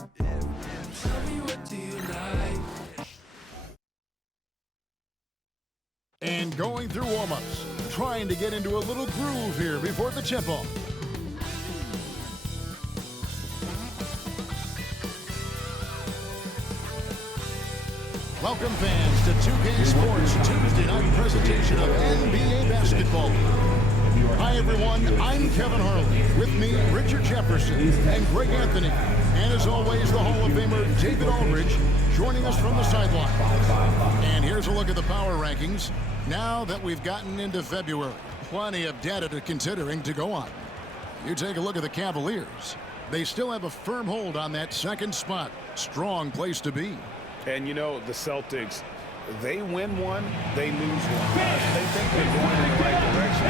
Tell me what do you like? And going through warm-ups, trying to get into a little groove here before the tip-off. Welcome fans to 2K Sports Tuesday night presentation of NBA basketball. Hi everyone, I'm Kevin Harlan. With me, Richard Jefferson and Greg Anthony. And as always, the Hall of Famer David Aldridge joining us from the sideline. And here's a look at the power rankings. Now that we've gotten into February, plenty of data to considering to go on. You take a look at the Cavaliers. They still have a firm hold on that second spot. Strong place to be. And you know, the Celtics, they win one, they lose one. They think they're going in the right direction.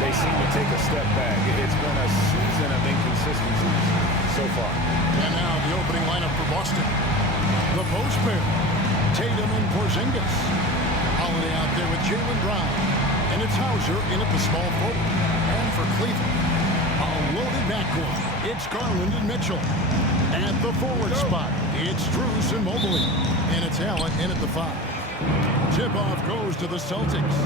They seem to take a step back. It's been a season of inconsistencies so far. And now the opening lineup for Boston. The post pair, Tatum and Porzingis. Holiday out there with Jaylen Brown. And it's Hauser in at the small forward. And for Cleveland, a loaded backcourt. It's Garland and Mitchell. At the forward spot, it's Strus and Mobley. And it's Allen in at the 5. Tip-off goes to the Celtics.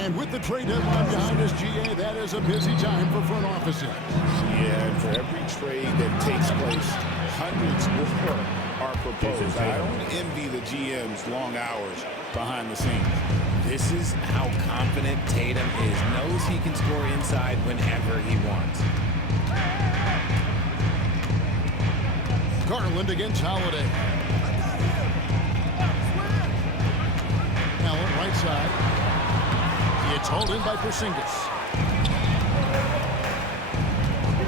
And with the trade deadline behind us, GA, that is a busy time for front offices. Yeah, and for every trade that takes place, hundreds more are proposed. I don't envy the GM's long hours behind the scenes. This is how confident Tatum is. Knows he can score inside whenever he wants. Garland against Holiday. Allen right side. It's hauled in by Porzingis.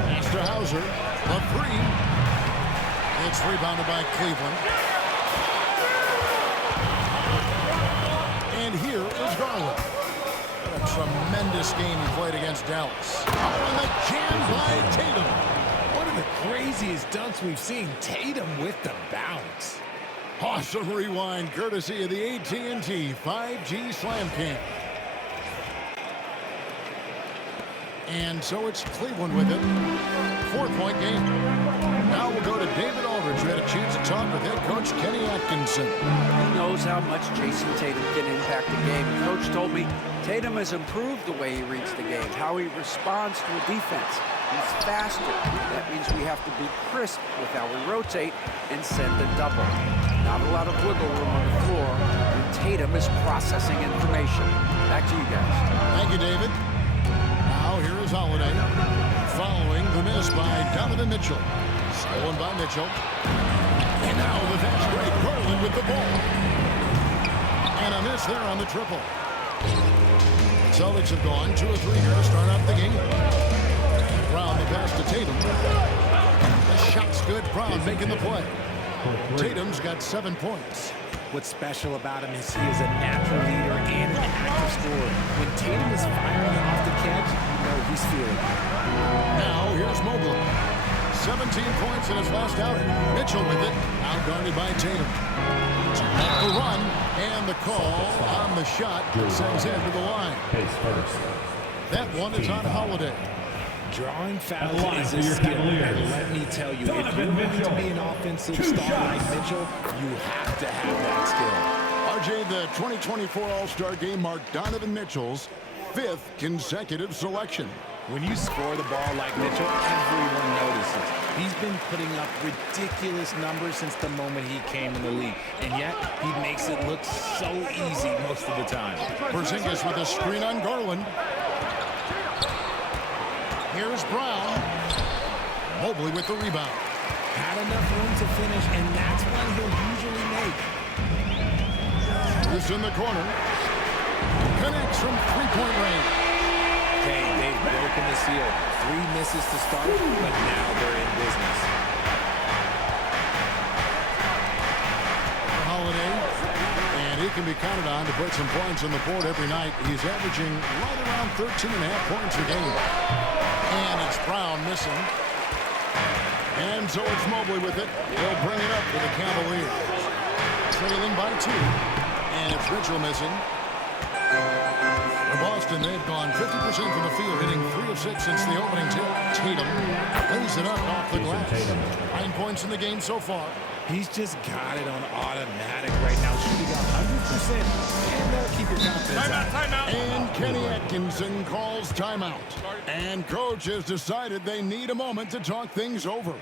Pass to Hauser. A 3. It's rebounded by Cleveland. And here is Garland. What a tremendous game he played against Dallas. Oh, and the jam by Tatum. One of the craziest dunks we've seen. Tatum with the bounce. Awesome rewind courtesy of the AT&T 5G Slam King. And so it's Cleveland with it. 4-point game. Now we'll go to David Aldridge, who had a chance to talk with head coach Kenny Atkinson. He knows how much Jason Tatum can impact the game. Coach told me Tatum has improved the way he reads the game, how he responds to a defense. He's faster. That means we have to be crisp with how we rotate and send a double. Not a lot of wiggle room on the floor when Tatum is processing information. Back to you guys. Thank you, David. Now here is Holiday. Following the miss by Donovan Mitchell. Stolen by Mitchell. And now the fast break. Garland with the ball. And a miss there on the triple. Celtics have gone 2 of 3 here to start out the game. Brown the pass to Tatum. The shot's good. Brown making the play. Tatum's got 7 points. What's special about him is he is a natural leader and an active scorer. When Tatum is firing off the catch, you know he's feeling it. Now here's Mobley. 17 points in his last outing. Mitchell with it. Outguarded by Tatum. At the run. And the call on the shot that sends him to the line. That one is on Holiday. Drawing fouls is a skill, and let me tell you, if you're going to be an offensive star like Mitchell, you have to have that skill. RJ, the 2024 All-Star Game marked Donovan Mitchell's 5th consecutive selection. When you score the ball like Mitchell, everyone notices. He's been putting up ridiculous numbers since the moment he came in the league, and yet he makes it look so easy most of the time. Porzingis with a screen on Garland. Here's Brown. Mobley with the rebound. Had enough room to finish, and that's one he'll usually make. Is in the corner. Connects from 3-point range. Okay, they've broken the seal. 3 misses to start, but now they're in business. Holiday. And he can be counted on to put some points on the board every night. He's averaging right around 13.5 points a game. And it's Brown missing. And so it's Mobley with it. He'll bring it up for the Cavaliers. Trailing by 2. And it's Mitchell missing. For Boston, they've gone 50% from the field, hitting 3 of 6 since the opening tip. Tatum lays it up off the glass. 9 points in the game so far. He's just got it on automatic right now, shooting 100%, and they'll keep your confidence up. And Kenny Atkinson calls timeout. And coach has decided they need a moment to talk things over.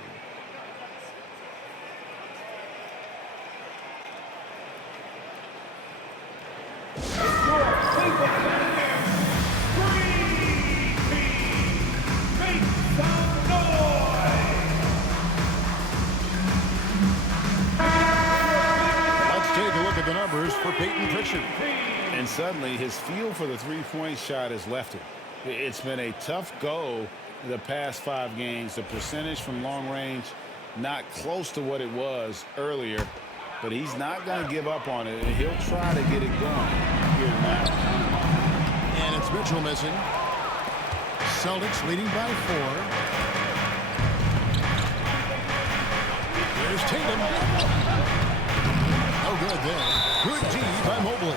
The numbers for Peyton Pritchard. And suddenly his feel for the three-point shot has left him. It's been a tough go the past 5 games. The percentage from long range not close to what it was earlier, but he's not going to give up on it, and he'll try to get it going here now. And it's Mitchell missing. Celtics leading by 4. There's Tatum. Oh, good there. Good D by Mobley.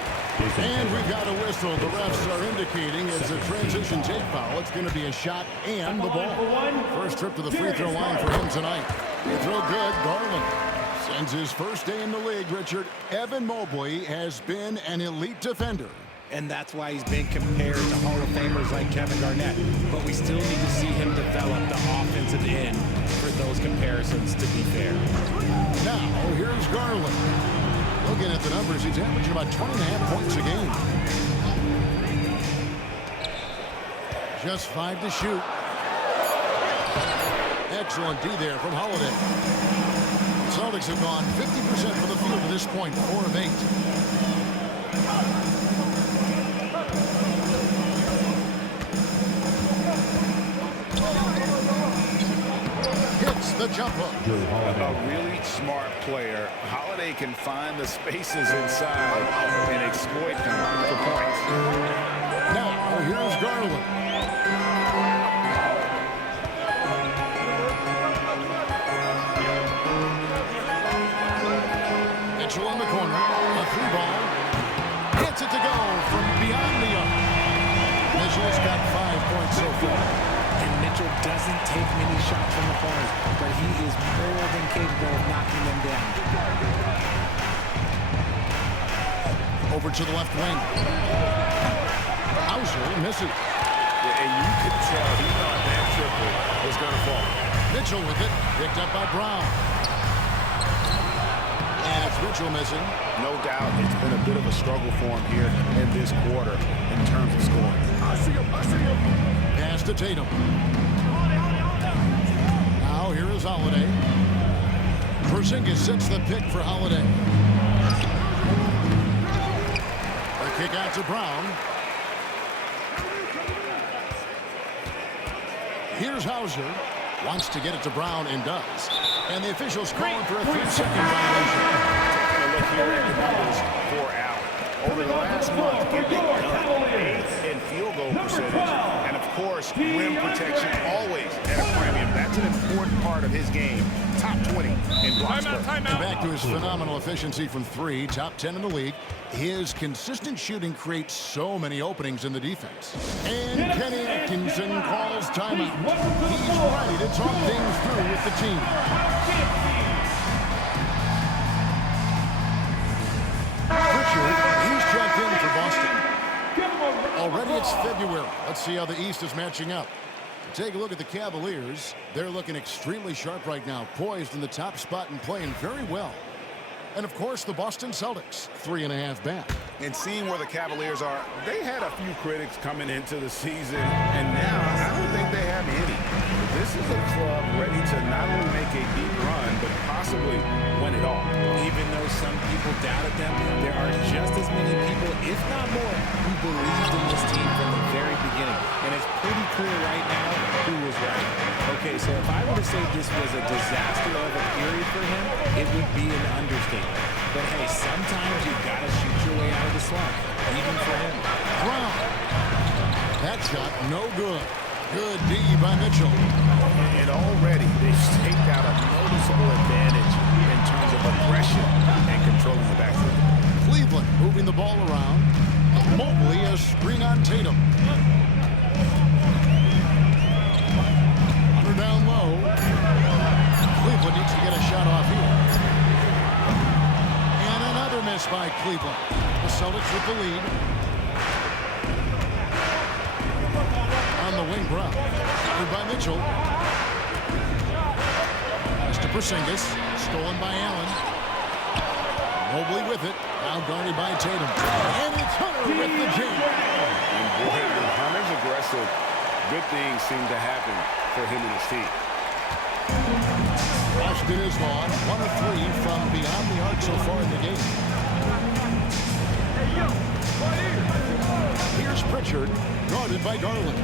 And we've got a whistle. The refs are indicating it's a transition take foul. It's going to be a shot and the ball. First trip to the free throw line for him tonight. Free throw good. Garland sends his first day in the league, Richard. Evan Mobley has been an elite defender. And that's why he's been compared to Hall of Famers like Kevin Garnett. But we still need to see him develop the offensive end for those comparisons to be fair. Now, here's Garland. Looking at the numbers, he's averaging about 20.5 points a game. Just 5 to shoot. Excellent D there from Holiday. Celtics have gone 50% from the field to this point, 4 of 8. Hits the jumper. A really smart player. Holiday can find the spaces inside and exploit them for points. Now, here's Garland. Mitchell in the corner. A 3-ball. Gets it to go from beyond the arc. Mitchell's got 5 points so far. And Mitchell doesn't take many shots from the corners, but he is more than capable of knocking them down. Over to the left wing. Hauser misses. And you could tell he thought that triple was going to fall. Mitchell with it. Picked up by Brown. And it's Mitchell missing. No doubt it's been a bit of a struggle for him here in this quarter in terms of scoring. I see him. Pass to Tatum. Now here is Holiday. Porzingis sets the pick for Holiday. The kick out to Brown. Here's Hauser. Wants to get it to Brown and does. And the officials calling for a 3-second violation. Taking a look here at the numbers for Allen. Over the last month, giving up 8th in field goal percentage. And, of course, rim protection always at a premium. That's an important part of his game. Top 20 in blocks. And back to his phenomenal efficiency from 3, top 10 in the league. His consistent shooting creates so many openings in the defense. And Kenny Atkinson calls timeout. He's ready to talk things through with the team. Pritchard, he's checked in for Boston. Already it's February. Let's see how the East is matching up. Take a look at the Cavaliers. They're looking extremely sharp right now, poised in the top spot and playing very well. And, of course, the Boston Celtics, 3.5 back. And seeing where the Cavaliers are, they had a few critics coming into the season, and now I don't think they have any. This is a club ready to not only make a deep run, but possibly win it all. Even though some people doubted them, there are just as many people, if not more, who believed in this team from the very beginning. And it's pretty clear right now who was right. Okay, so if I were to say this was a disaster of a period for him, it would be an understatement. But hey, sometimes you gotta shoot your way out of the slump, even for him. Brown. That shot, no good. Good D by Mitchell. And already they've staked out a noticeable advantage in terms of aggression and controlling the backcourt. Cleveland moving the ball around. Mobley has screen on Tatum. Hunter down low. Cleveland needs to get a shot off here. And another miss by Cleveland. The Celtics with the lead. On the wing, Brown. Covered by Mitchell. Pass to Porzingis. Stolen by Allen. Mobley with it. Now guarded by Tatum. And it's Hunter with the jam. And boy, when Hunter's aggressive, good things seem to happen for him and his team. Washington is on 1 of 3 from beyond the arc so far in the game. Here's Pritchard, guarded by Garland.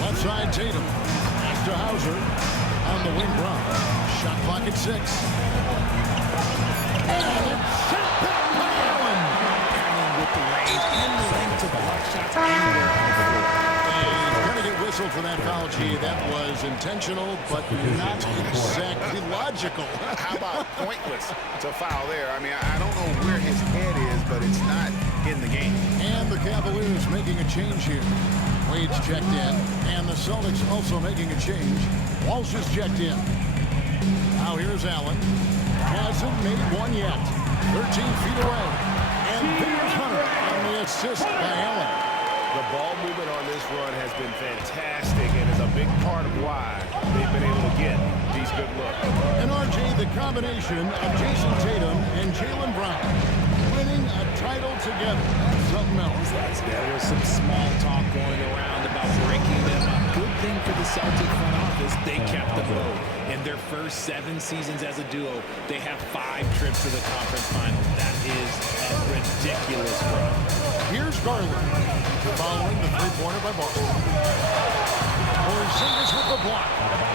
Left side Tatum. Pass to Hauser. On the wing, Brown. Shot clock at 6. And it's sent back by Allen. Allen with the range and the length to block shots anywhere on the floor. And going to get whistled for that foul, G. That was intentional, but not exactly logical. How about pointless to foul there? I mean, I don't know where his head is, but it's not in the game. And the Cavaliers making a change here. Wade's checked in, and the Celtics also making a change. Walsh is checked in. Now here's Allen. Hasn't made one yet. 13 feet away. And there's Hunter on the assist by Allen. The ball movement on this run has been fantastic and is a big part of why they've been able to get these good looks. And RJ, the combination of Jason Tatum and Jaylen Brown winning a title together. That's something else. There was some small talk going around about breaking them up. Good thing for the Celtic front office, they kept them both. In their first 7 seasons as a duo, they have 5 trips to the conference final. That is a ridiculous run. Here's Garland following the three-pointer by Boston. Porzingis with the block.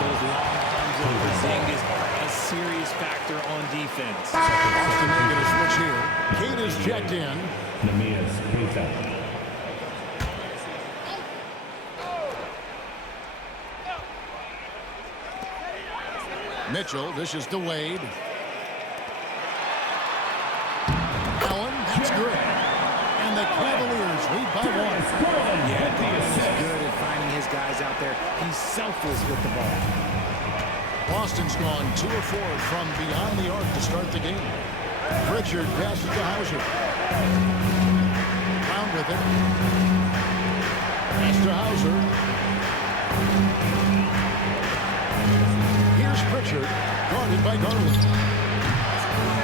Those long arms of Porzingis are a serious factor on defense. Boston making a switch here. Kate is checked in. Nehemias Queta. Mitchell, this is to Wade. Allen, that's good. And the Cavaliers lead by 1. Yeah, Davis is good at finding his guys out there. He's selfless with the ball. Boston's gone 2 of 4 from beyond the arc to start the game. Pritchard passes to Hauser. Brown with it. Pass to Hauser. Here's Pritchard, guarded by Garland.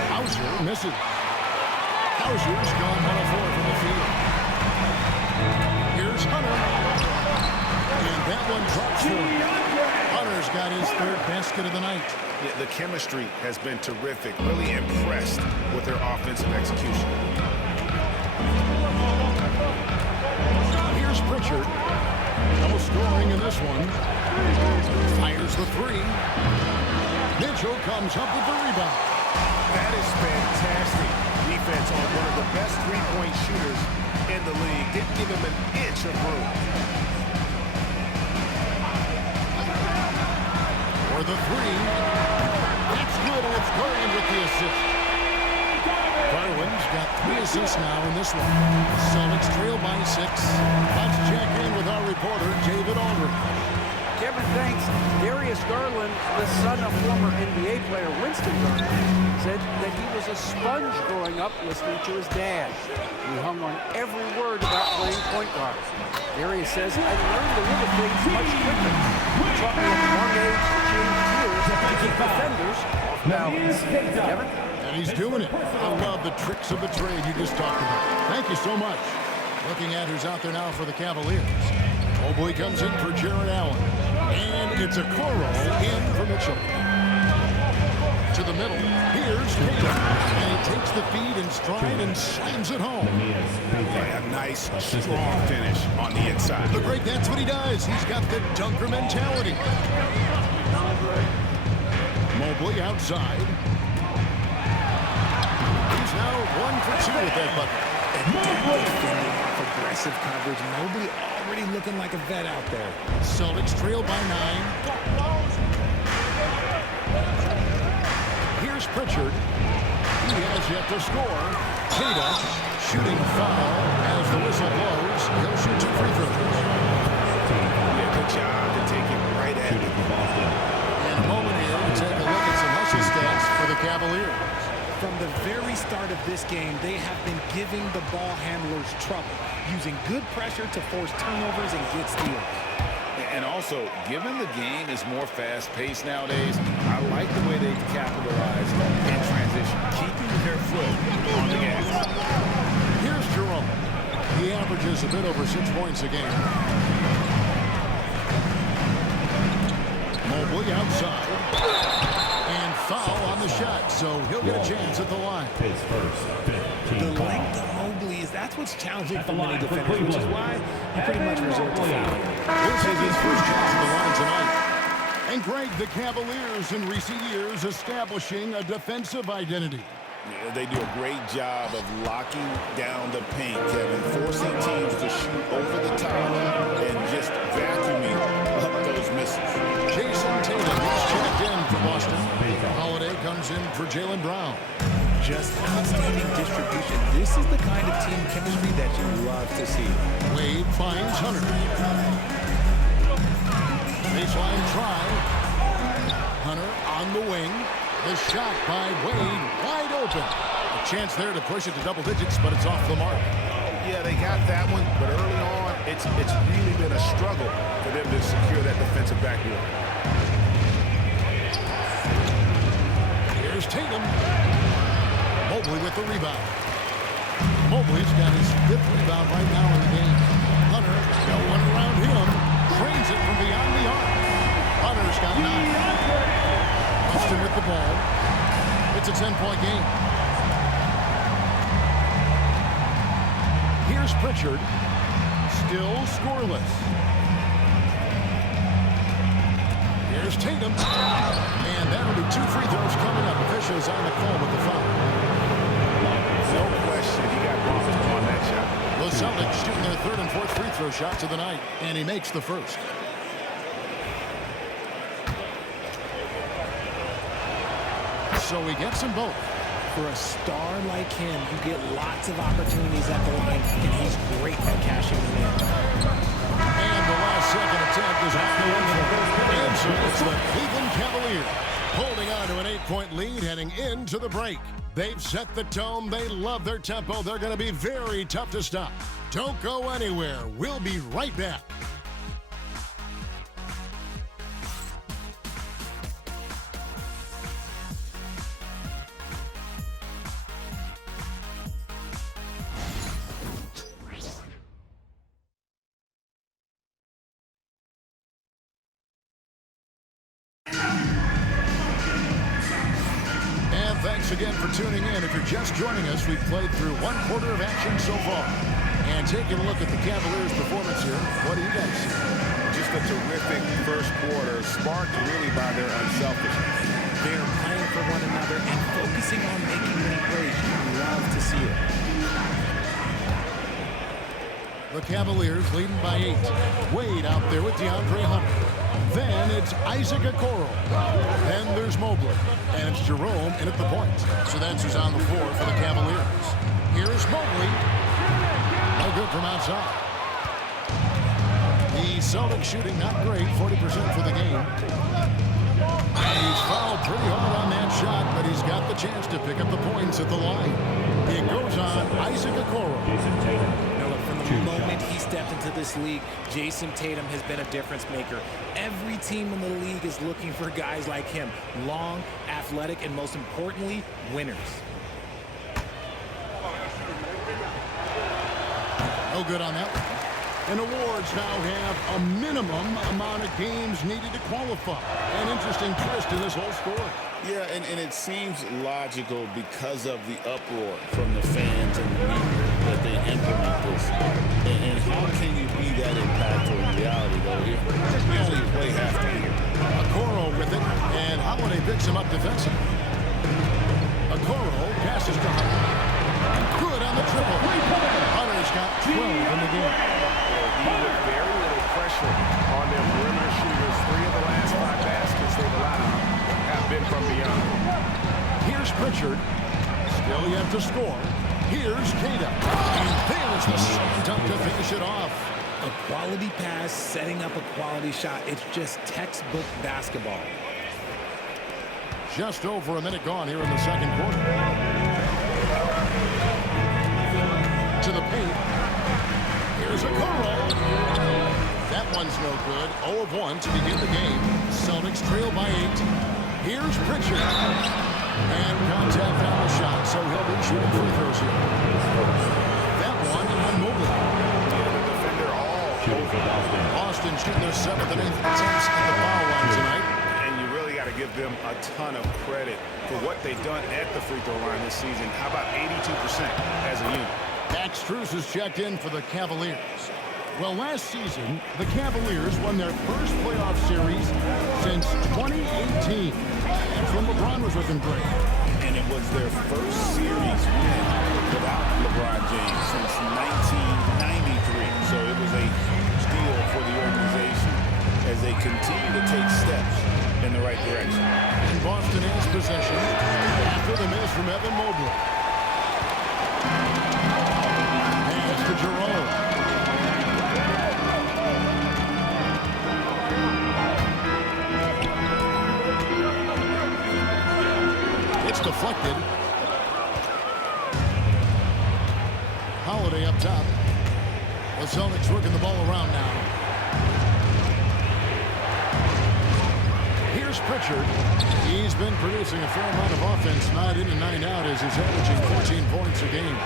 Hauser misses. Hauser's gone 1 of 4 from the field. Here's Hunter. And that one drops for him. Hunter's got his 3rd basket of the night. Yeah, the chemistry has been terrific. Really impressed with their offensive execution. Here's Pritchard. No scoring in this one. Fires the 3. Mitchell comes up with the rebound. That is fantastic defense on one of the best three-point shooters in the league. Didn't give him an inch of room. For the 3. That's good, and it's Garland with the assist. Garland's got 3 assists now in this one. The Celtics trail by 6. Let's check in with our reporter, David Aldridge. Kevin, thanks. Darius Garland, the son of former NBA player Winston Garland, said that he was a sponge growing up listening to his dad. He hung on every word about playing point guard. Darius says, I learned the little things much quicker. He taught me at a young age to change gears to keep defenders off balance. Kevin? And he's doing it. I love the tricks of the trade you just talked about. Thank you so much. Looking at who's out there now for the Cavaliers. Mobley comes in for Jarrett Allen. And it's a Coro in for Mitchell. To the middle. Here's Tatum. And he takes the feed in stride and slams it home. Yeah, a nice, strong finish on the inside. Look, Greg, that's what he does. He's got the dunker mentality. Mobley outside. He's now 1 for 2 with that bucket. Defending off aggressive coverage. Mobley already looking like a vet out there. Celtics trail by 9. Here's Pritchard. He has yet to score. Tatum shooting foul as the whistle blows. He'll shoot 2 free throws. Yeah, good job to take it right at him. In a moment here, we'll take a look at some rushing stats for the Cavaliers. From the very start of this game, they have been giving the ball handlers trouble, using good pressure to force turnovers and get steals. And also, given the game is more fast-paced nowadays, I like the way they capitalize in transition, keeping their foot on the gas. Here's Jerome. He averages a bit over 6 points a game. Mobley outside. And foul on the shot, so he'll get a chance at the line. His first 15 The foul. length of Mobley that's what's challenging for many defenders, which is why he pretty much resorts to foul. He'll take his first chance at the line tonight. And Greg, the Cavaliers in recent years establishing a defensive identity. Yeah, they do a great job of locking down the paint, Kevin, forcing teams to shoot over the top and just vacuuming up those misses. Jason Tatum is checked in for Boston. Holiday comes in for Jaylen Brown. Just outstanding distribution. This is the kind of team chemistry that you love to see. Wade finds Hunter. Baseline try. Hunter on the wing. The shot by Wade, wide open. A chance there to push it to double digits, but it's off the mark. Yeah, they got that one, but early on, it's really been a struggle for them to secure that defensive backboard. Here's Tatum. Mobley with the rebound. Mobley's got his 5th rebound right now in the game. Hunter, no one around him. Trains it from beyond the arc. Hunter's got 9. Boston with the ball. It's a 10-point game. Here's Pritchard. Still scoreless. Here's Tatum. And that'll be 2 free throws coming up. Officials on the call with the foul. No question, he got bumped on that shot. The Celtics shooting their 3rd and 4th free throw shots of the night. And he makes the first. So he gets them both. For a star like him, you get lots of opportunities at the line, and he's great at cashing them in. And the last second attempt is not going for. And so it's the Cleveland Cavaliers holding on to an 8-point lead heading into the break. They've set the tone. They love their tempo. They're going to be very tough to stop. Don't go anywhere. We'll be right back. Thanks again for tuning in. If you're just joining us, we've played through 1 quarter of action so far. And taking a look at the Cavaliers' performance here, what do you guys see? Just a terrific first quarter, sparked really by their unselfishness. They're playing for one another and focusing on making winning plays. You love to see it. The Cavaliers leading by 8. Wade out there with DeAndre Hunter. Then it's Isaac Okoro. Then there's Mobley. And it's Jerome in at the point. So that's who's on the floor for the Cavaliers. Here's Mobley. No good from outside. The Celtics shooting not great, 40% for the game. He's fouled pretty hard on that shot, but he's got the chance to pick up the points at the line. It goes on Isaac Okoro. Jason Tatum. From the moment he stepped into this league, Jason Tatum has been a difference maker. Every team in the league is looking for guys like him. Long, athletic, and most importantly, winners. No good on that one. And awards now have a minimum amount of games needed to qualify. An interesting twist in this whole story. Yeah, and it seems logical because of the uproar from the fans and the media that they implement this. And how can you be that impactful in reality, though, if we only play half the year? Okoro with it, and Holiday picks him up defensively. Okoro passes to Hunter. Good on the triple. Hunter's got 12 in the game. With very little pressure on their perimeter shooters, 3 of the last 5 baskets they've allowed have been from beyond. Here's Pritchard. Still yet to score. Here's Tatum. And there's the slam dunk to finish it off. A quality pass, setting up a quality shot. It's just textbook basketball. Just over a minute gone here in the second quarter. To the paint. Here's a Okoro. That one's no good. 0 of 1 to begin the game. Celtics trail by 8. Here's Pritchard. And contact on the shot, so he'll be shooting free throws here. That one on Mobley. Boston shooting their 7th and 8th attempts at the foul line tonight. And you really got to give them a ton of credit for what they've done at the free throw line this season. How about 82% as a unit? Max Strus has checked in for the Cavaliers. Well, last season, the Cavaliers won their first playoff series since 2018. That's when LeBron was looking great. And it was their first series win without LeBron James since 1993. So it was a huge deal for the organization as they continue to take steps in the right direction. And Boston has possession after the miss from Evan Mobley. Pass to Jerome. It's deflected. Holiday up top. The Celtics working the ball around now. Here's Pritchard. He's been producing a fair amount of offense night in and night out as he's averaging 14 points a game.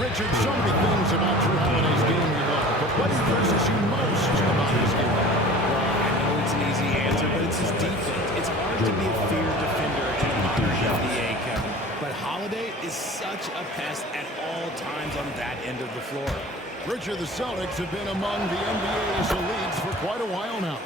Richard, so many things about Jrue Holiday's game you love, but what impresses you most about his game? I know it's an easy answer, but it's his defense. It's hard to be a feared defender in modern NBA, Kevin. But Holiday is such a pest at all times on that end of the floor. Richard, the Celtics have been among the NBA's elites for quite a while now.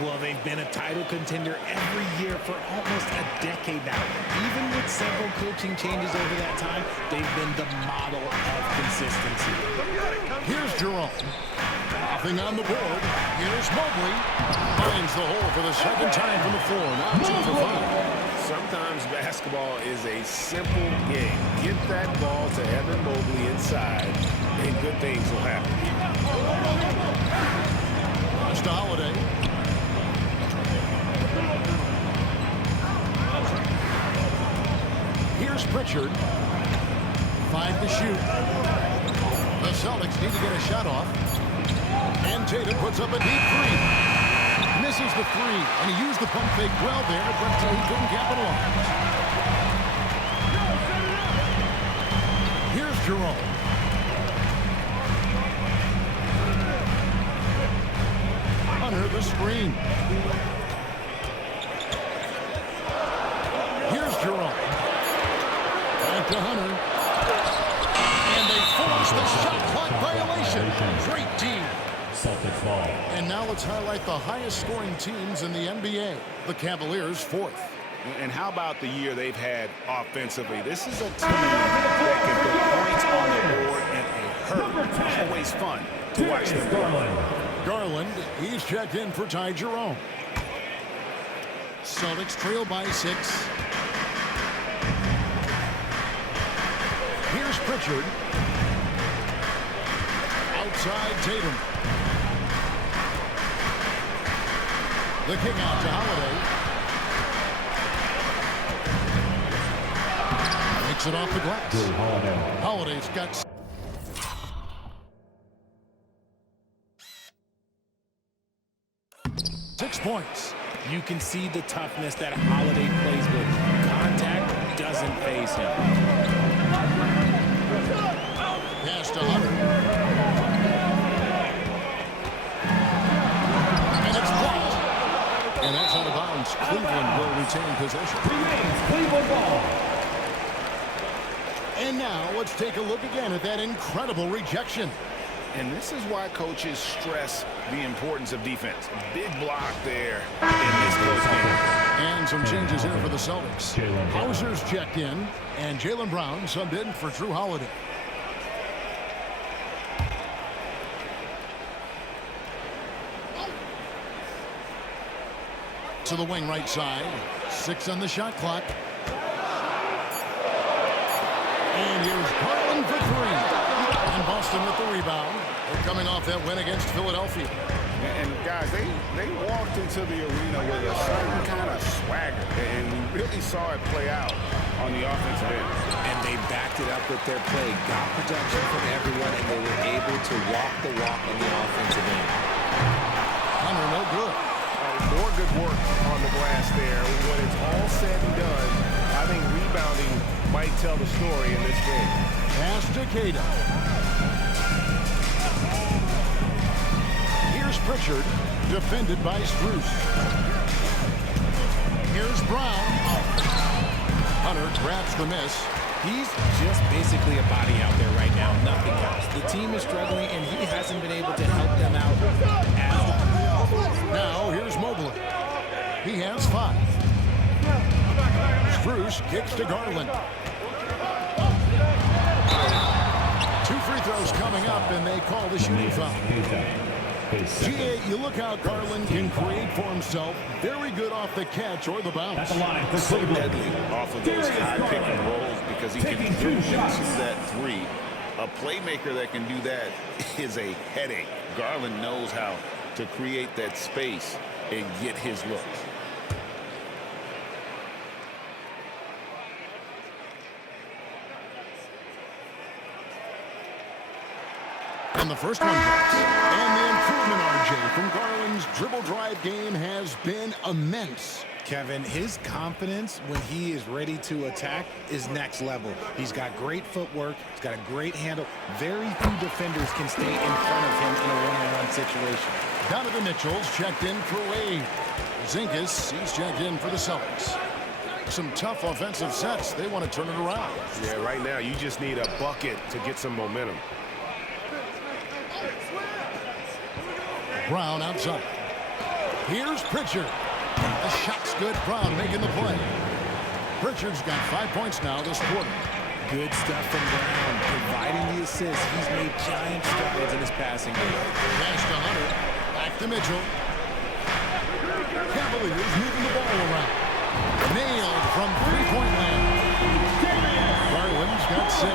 Well, they've been a title contender every year for almost a decade now. Even with several coaching changes over that time, they've been the model of consistency. Here's Jerome. Nothing on the board. Here's Mobley. Finds the hole for the second time from the floor. Now 2 for 5. Sometimes basketball is a simple game. Get that ball to Evan Mobley inside, and good things will happen. Pass to Holiday. Here's Pritchard. 5 to shoot. The Celtics need to get a shot off. And Tatum puts up a deep 3. Misses the 3, and he used the pump fake well there, but he couldn't capitalize. Here's Jerome. Under the screen. Here's Jerome. Back to Hunter. And they force the shot clock violation. Great team. Celtics ball. And now let's highlight the highest scoring teams in the NBA. The Cavaliers 4th. And how about the year they've had offensively? This is a team that can put points on the board in a hurry. Always fun to watch them play. Garland, he's checked in for Ty Jerome. Celtics trail by 6. Here's Pritchard. Outside Tatum. The kick out to Holiday. Makes it off the glass. Holiday's got 6 points. You can see the toughness that Holiday plays with. Contact doesn't faze him. Pass to Hunter. And it's blocked. And that's out of bounds. Cleveland will retain possession. Cleveland ball. And now let's take a look again at that incredible rejection. And this is why coaches stress the importance of defense. Big block there in this close game. And some changes here for the Celtics. Jaylen Brown. Hauser's checked in, and Jaylen Brown subbed in for Jrue Holiday. To the wing right side. 6 on the shot clock. Boston with the rebound. They're coming off that win against Philadelphia. And guys, they walked into the arena with a certain kind of swagger, and we really saw it play out on the offensive end. And they backed it up with their play, got protection from everyone, and they were able to walk the walk on the offensive end. Hunter, no good. More good work on the glass there. When it's all said and done, I think rebounding might tell the story in this game. Pass to Queta. Here's Pritchard, defended by Strus. Here's Brown. Hunter grabs the miss. He's just basically a body out there right now, nothing else. The team is struggling, and he hasn't been able to help them out at all. Now here's Mobley. He has 5. Strus kicks to Garland. 2 free throws coming up, and they call the shooting foul. GA, you look how Garland can create for himself. Very good off the catch or the bounce. That's a line for So Cleveland. deadly off of those high pick and rolls because he can Taking shoot 2 shots. that 3. A playmaker that can do that is a headache. Garland knows how to create that space and get his looks. And the first one goes. And the improvement, RJ, from Garland's dribble drive game has been immense. Kevin, his confidence when he is ready to attack is next level. He's got great footwork. He's got a great handle. Very few defenders can stay in front of him in a one-on-one situation. Donovan Mitchell's checked in for Wade. Zinkas, he's checked in for the Celtics. Some tough offensive sets. They want to turn it around. Yeah, right now you just need a bucket to get some momentum. Brown outside. Here's Pritchard. The shot's good. Brown making the play. Pritchard's got 5 points now this quarter. Good stuff from Brown, providing the assist. He's made giant strides in his passing game. Pass to Hunter. Back to Mitchell. Cavaliers moving the ball around. Nailed from three-point land. Garland's got 6.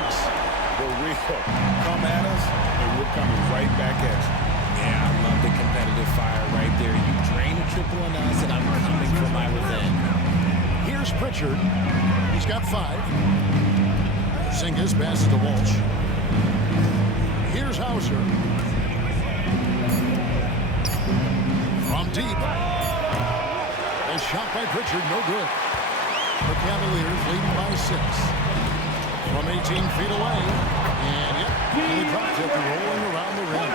For real. Come at us, and we're coming right back at you. Yeah, I love the competitive fire right there. You drain a triple on us, and I'm coming for my revenge. Here's Pritchard. He's got 5. Porzingis passes to Walsh. Here's Hauser. From deep. A shot by Pritchard, no good. The Cavaliers leading by 6. From 18 feet away. And yep, the drop tip rolling around the rim.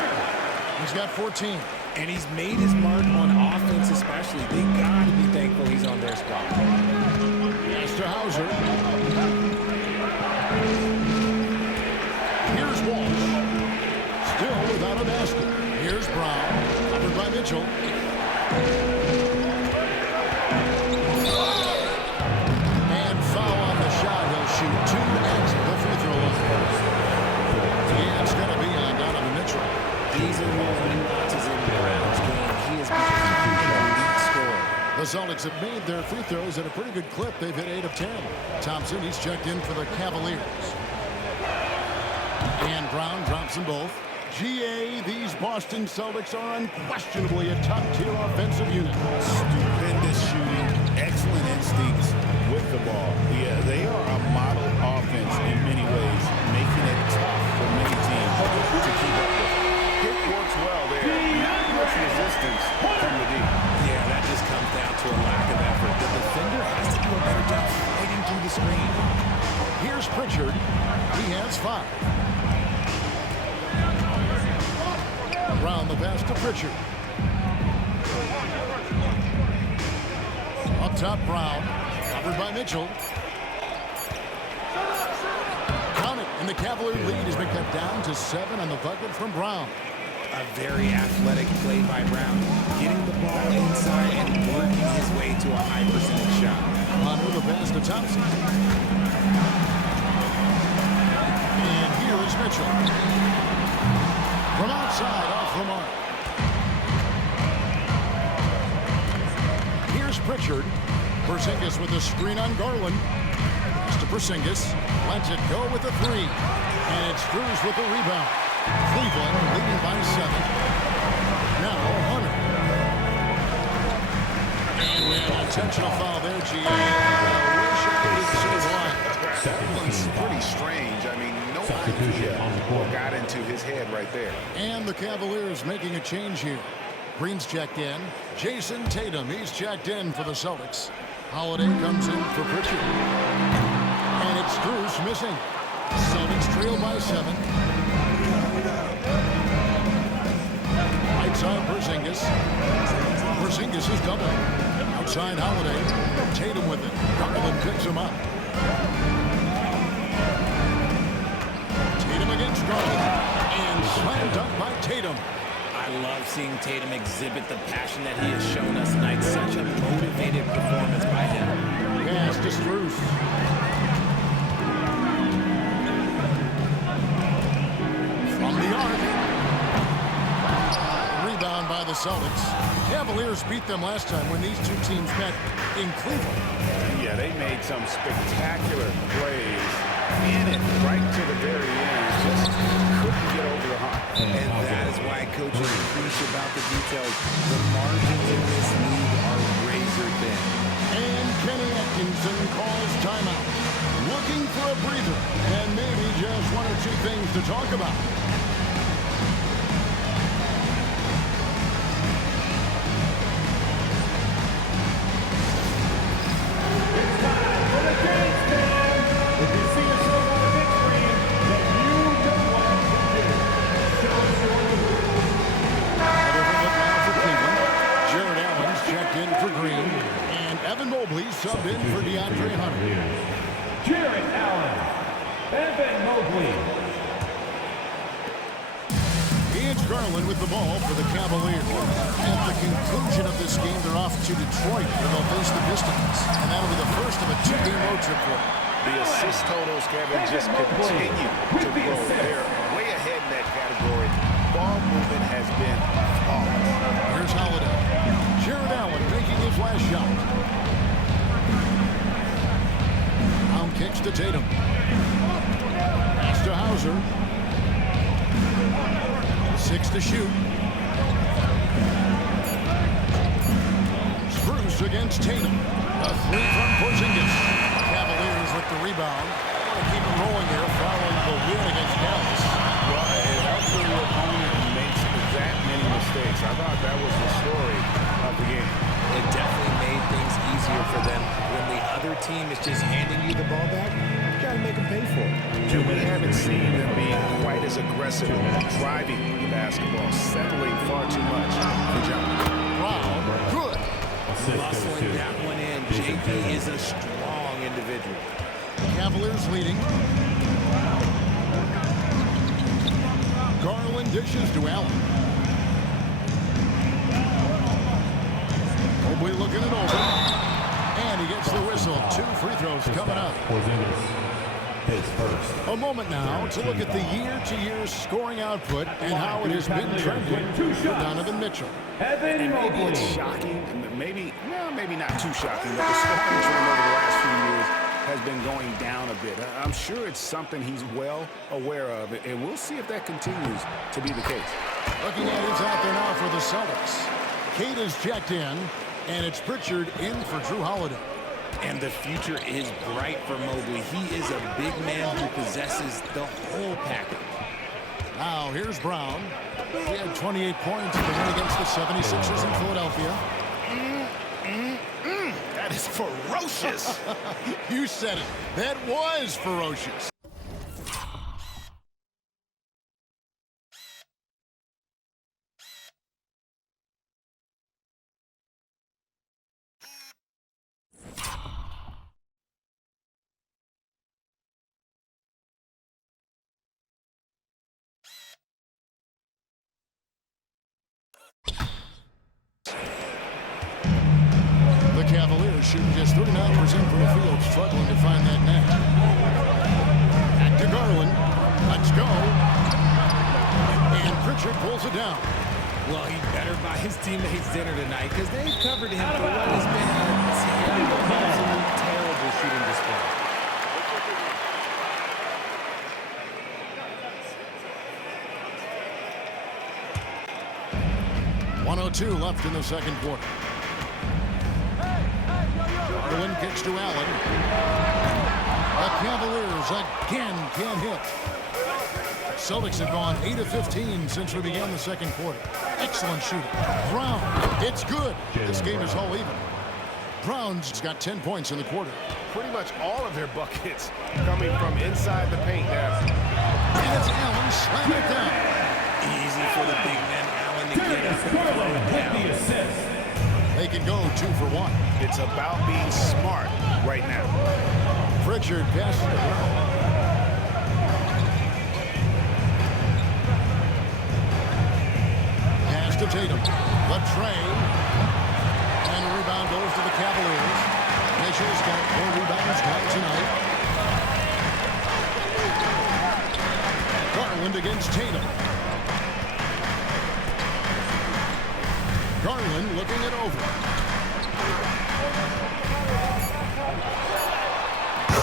He's got 14. And he's made his mark on offense especially. They got to be thankful he's on their squad. Pass to Hauser. Here's Walsh. Still without a basket. Here's Brown. Covered by Mitchell. And foul on the shot. He'll shoot 2 at the free throw line. Yeah, it's going to be on Donovan Mitchell. These are more nuances in Brown's game. He has become an elite scorer. The Celtics have made their free throws at a pretty good clip. They've hit 8 of 10. Thompson, he's checked in for the Cavaliers. And Brown drops them both. GA, these Boston Celtics are unquestionably a top-tier offensive unit. Stupendous shooting, excellent instincts with the ball. Yeah, they are a model offense in many ways, making it tough for many teams to keep up with. It works well there. Not much resistance from the deep. Yeah, that just comes down to a lack of effort. The defender has to do a better job fighting through the screen. Here's Pritchard. He has 5. Brown the pass to Pritchard. Up top, Brown. Covered by Mitchell. Count it. And the Cavalier lead has been cut down to 7 on the bucket from Brown. A very athletic play by Brown, getting the ball inside and working his way to a high percentage shot. Hunter the pass to Thompson. And here is Mitchell. From outside, off the mark. Here's Pritchard. Porzingis with a screen on Garland. Pass to Porzingis. Lets it go with a 3. And it's Strus with the rebound. Cleveland leading by 7. Now Hunter. And we have an intentional foul there, G. I wish I could say why. That was pretty strange. I mean, no idea what got into his head right there. And the Cavaliers making a change here. Green's checked in. Jason Tatum, he's checked in for the Celtics. Holiday comes in for Pritchard. And it's Strus missing. Celtics trail by 7. Right side, Porzingis. Porzingis is double. Outside, Holiday. Tatum with it. Garland picks him up. Tatum against Garland. And slam dunk by Tatum. I love seeing Tatum exhibit the passion that he has shown us tonight. Such a motivated performance by him. Pass to Strus. From the arc. Rebound by the Celtics. Cavaliers beat them last time when these two teams met in Cleveland. Yeah, they made some spectacular plays in it right to the very end. Just couldn't get over the hump. And that is why coaches preach about the details. The margins in this league are razor thin. And Kenny Atkinson calls timeout. Looking for a breather and maybe just one or two things to talk about. Subbed in for DeAndre Hunter. Jarrett Allen. Evan Mobley. Ian Garland with the ball for the Cavaliers. At the conclusion of this game, they're off to Detroit, where they'll face the Pistons. And that'll be the first of a 2-game road trip for them. The assist totals, Kevin, just continue to grow. They're way ahead in that category. Ball movement has been flawless. Here's Holiday. Jarrett Allen making his last shot. Kicks to Tatum. Pass to Hauser. 6 to shoot. Strus against Tatum. A 3 from Porzingis. Cavaliers with the rebound. Want to keep it rolling here following the win against Dallas. Well, it helps when your opponent makes that many mistakes. I thought that was the story of the game. It definitely made things easier for them. When the other team is just handing you the ball back, you got to make them pay for it. And we haven't seen them being quite as aggressive driving the basketball, settling far too much for John. Wow, good. Muscling that one in. JP is a strong individual. Cavaliers leading. Garland dishes to Allen. Mobley looking it over. And he gets the whistle. 2 free throws coming up. His first. A moment now to look at the year-to-year scoring output and how it has been trending for Donovan Mitchell. Evan Maybe it's Mobley. shocking, maybe not too shocking, but the scoring trend over the last few years has been going down a bit. I'm sure it's something he's well aware of, and we'll see if that continues to be the case. Looking at who's out there now for the Celtics. Kate is checked in, and it's Pritchard in for Drew Holiday. And the future is bright for Mobley. He is a big man who possesses the whole package. Now, here's Brown. He had 28 points in the win against the 76ers in Philadelphia. That is ferocious. You said it. That was ferocious. The Cavaliers shooting just 39% from the field, struggling to find that net. Back to Garland. Let's go. And Pritchard pulls it down. Well, he better buy his teammates dinner tonight because they've covered him for what has been a terrible, absolute terrible shooting display. 1:02 left in the second quarter. Garland kicks to Allen. The Cavaliers again can't hit. Celtics have gone 8 of 15 since we began the second quarter. Excellent shooting. Brown, it's good. This game is all even. Brown's got 10 points in the quarter. Pretty much all of their buckets coming from inside the paint now. And it's Allen slamming it down. Easy for the big man Allen to get up and throw it down. The assist. They can go 2 for 1. It's about being smart right now. Pritchard passes to Brown. Pass to Tatum. The tray. And the rebound goes to the Cavaliers. Mitchell's got 4 rebounds now tonight. Garland against Tatum. Garland looking it over.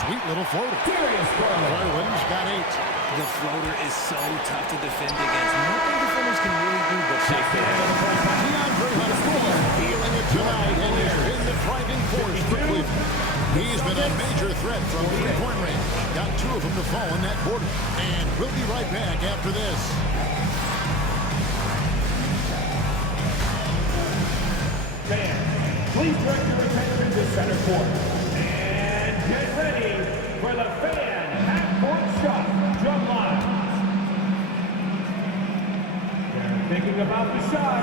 Sweet little floater. Garland's got 8. The floater is so tough to defend against. Nothing defenders can really do but take it. DeAndre Hunter feeling it tonight and is in the driving force for Cleveland. He's been a major threat from 3-point range. Got 2 of them to fall in that quarter. And we'll be right back after this. Fans, please direct your attention to center court. And get ready for the fan half-court shot drum line. They're thinking about the shot.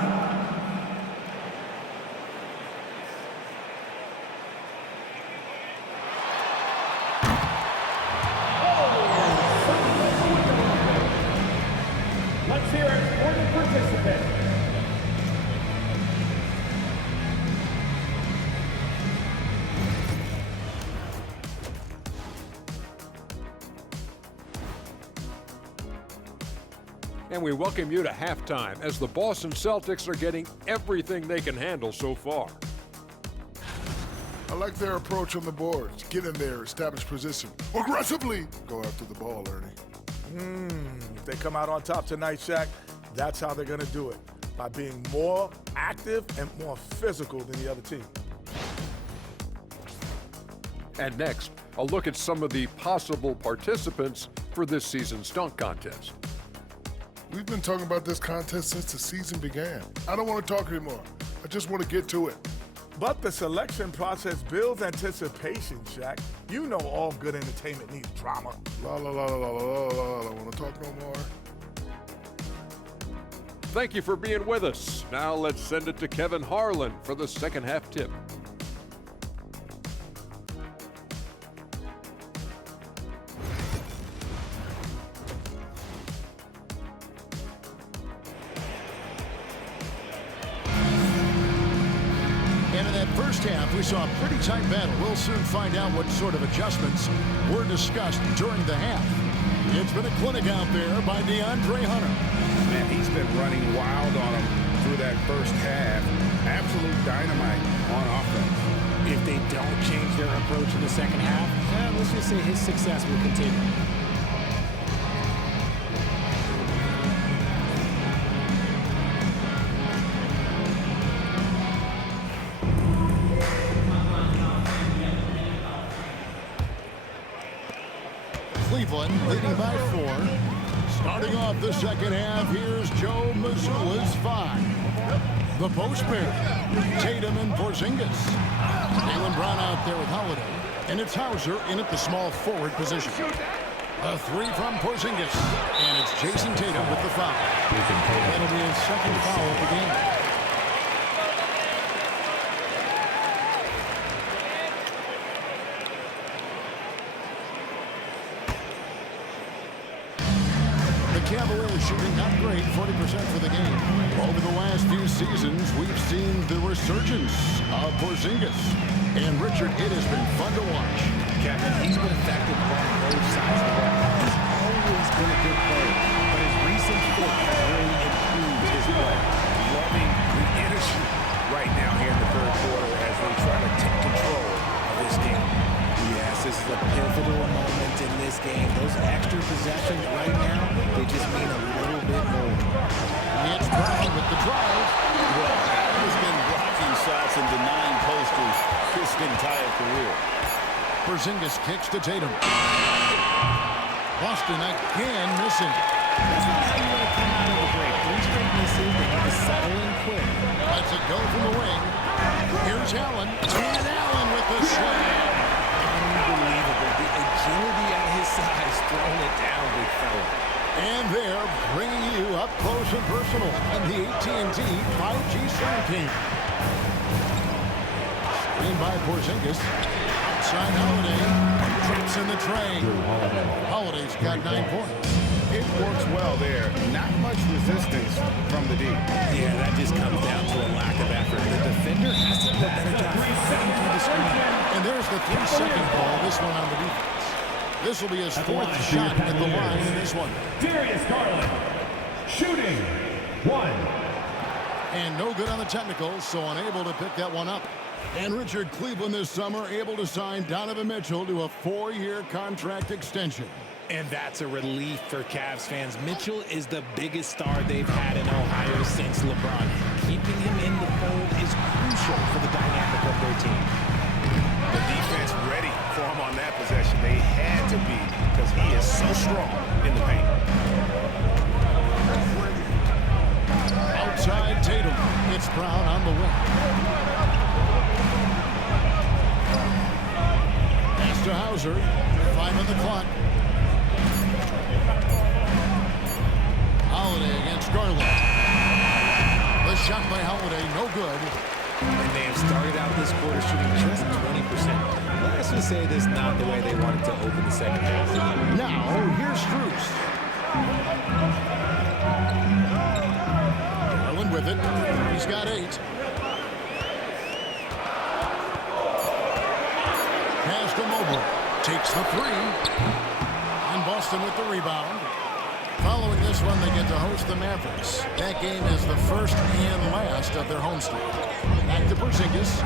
Let's hear it for the participant. And we welcome you to halftime as the Boston Celtics are getting everything they can handle so far. I like their approach on the boards. Get in there, establish position. Aggressively go after the ball, Ernie. If they come out on top tonight, Shaq, that's how they're going to do it, by being more active and more physical than the other team. And next, a look at some of the possible participants for this season's dunk contest. We've been talking about this contest since the season began. I don't want to talk anymore. I just want to get to it. But the selection process builds anticipation, Shaq. You know all good entertainment needs drama. La la la la la la la. I don't want to talk no more. Thank you for being with us. Now let's send it to Kevin Harlan for the second half tip. First half, we saw a pretty tight battle. We'll soon find out what sort of adjustments were discussed during the half. It's been a clinic out there by DeAndre Hunter. Man, he's been running wild on him through that first half. Absolute dynamite on offense. If they don't change their approach in the second half, let's just say his success will continue. Cleveland leading by 4. Starting off the second half, here's Joe Mazzulla's 5. The post pair, Tatum and Porzingis. Jaylen Brown out there with Holiday. And it's Hauser in at the small forward position. A 3 from Porzingis. And it's Jason Tatum with the foul. That'll be his second foul of the game. Cavaliers shooting not great, 40% for the game. Over the last few seasons, we've seen the resurgence of Porzingis. And Richard, it has been fun to watch. Kevin, he's been effective on both sides of the ball. He's always been a good player, but his recent fit has really improved his play. Loving the energy right now here in the third quarter as they try to take control of this game. Yes, this is a pivotal moment in this game. Those extra possessions right now, they just mean a little bit more. It's Brown with the drive. and denying posters his entire career. Porzingis kicks to Tatum. Boston again missing. That's not how you want to come out of the break. 3 straight misses, they need to settle in quick. Lets it go from the wing. Here's Allen. And Allen with the slam. Unbelievable. The agility at his size, throwing it down, big fella. And they're bringing you up close and personal on the AT&T 5G Slam Team. Screen by Porzingis. Outside Holiday. Traps in the tray. Holiday's got 9 points. It works well there. Not much resistance from the D. Yeah, that just comes down to a lack of effort. The defender has to do a better job fighting through the screen. And there's the 3-second ball, this one on the defense. This will be his 4th shot at the line in this one. Darius Garland, shooting 1. And no good on the technicals, so unable to pick that one up. And Richard, Cleveland this summer able to sign Donovan Mitchell to a 4-year contract extension. And that's a relief for Cavs fans. Mitchell is the biggest star they've had in Ohio since LeBron. Keeping him in the fold is crucial for the dynamic of their team. The defense ready for him on that possession. They had to be because he is so strong in the paint. Outside Tatum. It's Brown on the wing. Pass to Hauser. 5 on the clock. Holiday against Garland. The shot by Holiday, no good. And they have started out this quarter shooting just 20%. Let's just say this is not the way they wanted to open the second half. Now, here's Strus. Garland with it. He's got 8. Pass to Mobley. Takes the 3. And Boston with the rebound. Following this one, they get to host the Mavericks. That game is the first and last of their homestand. Back to Porzingis.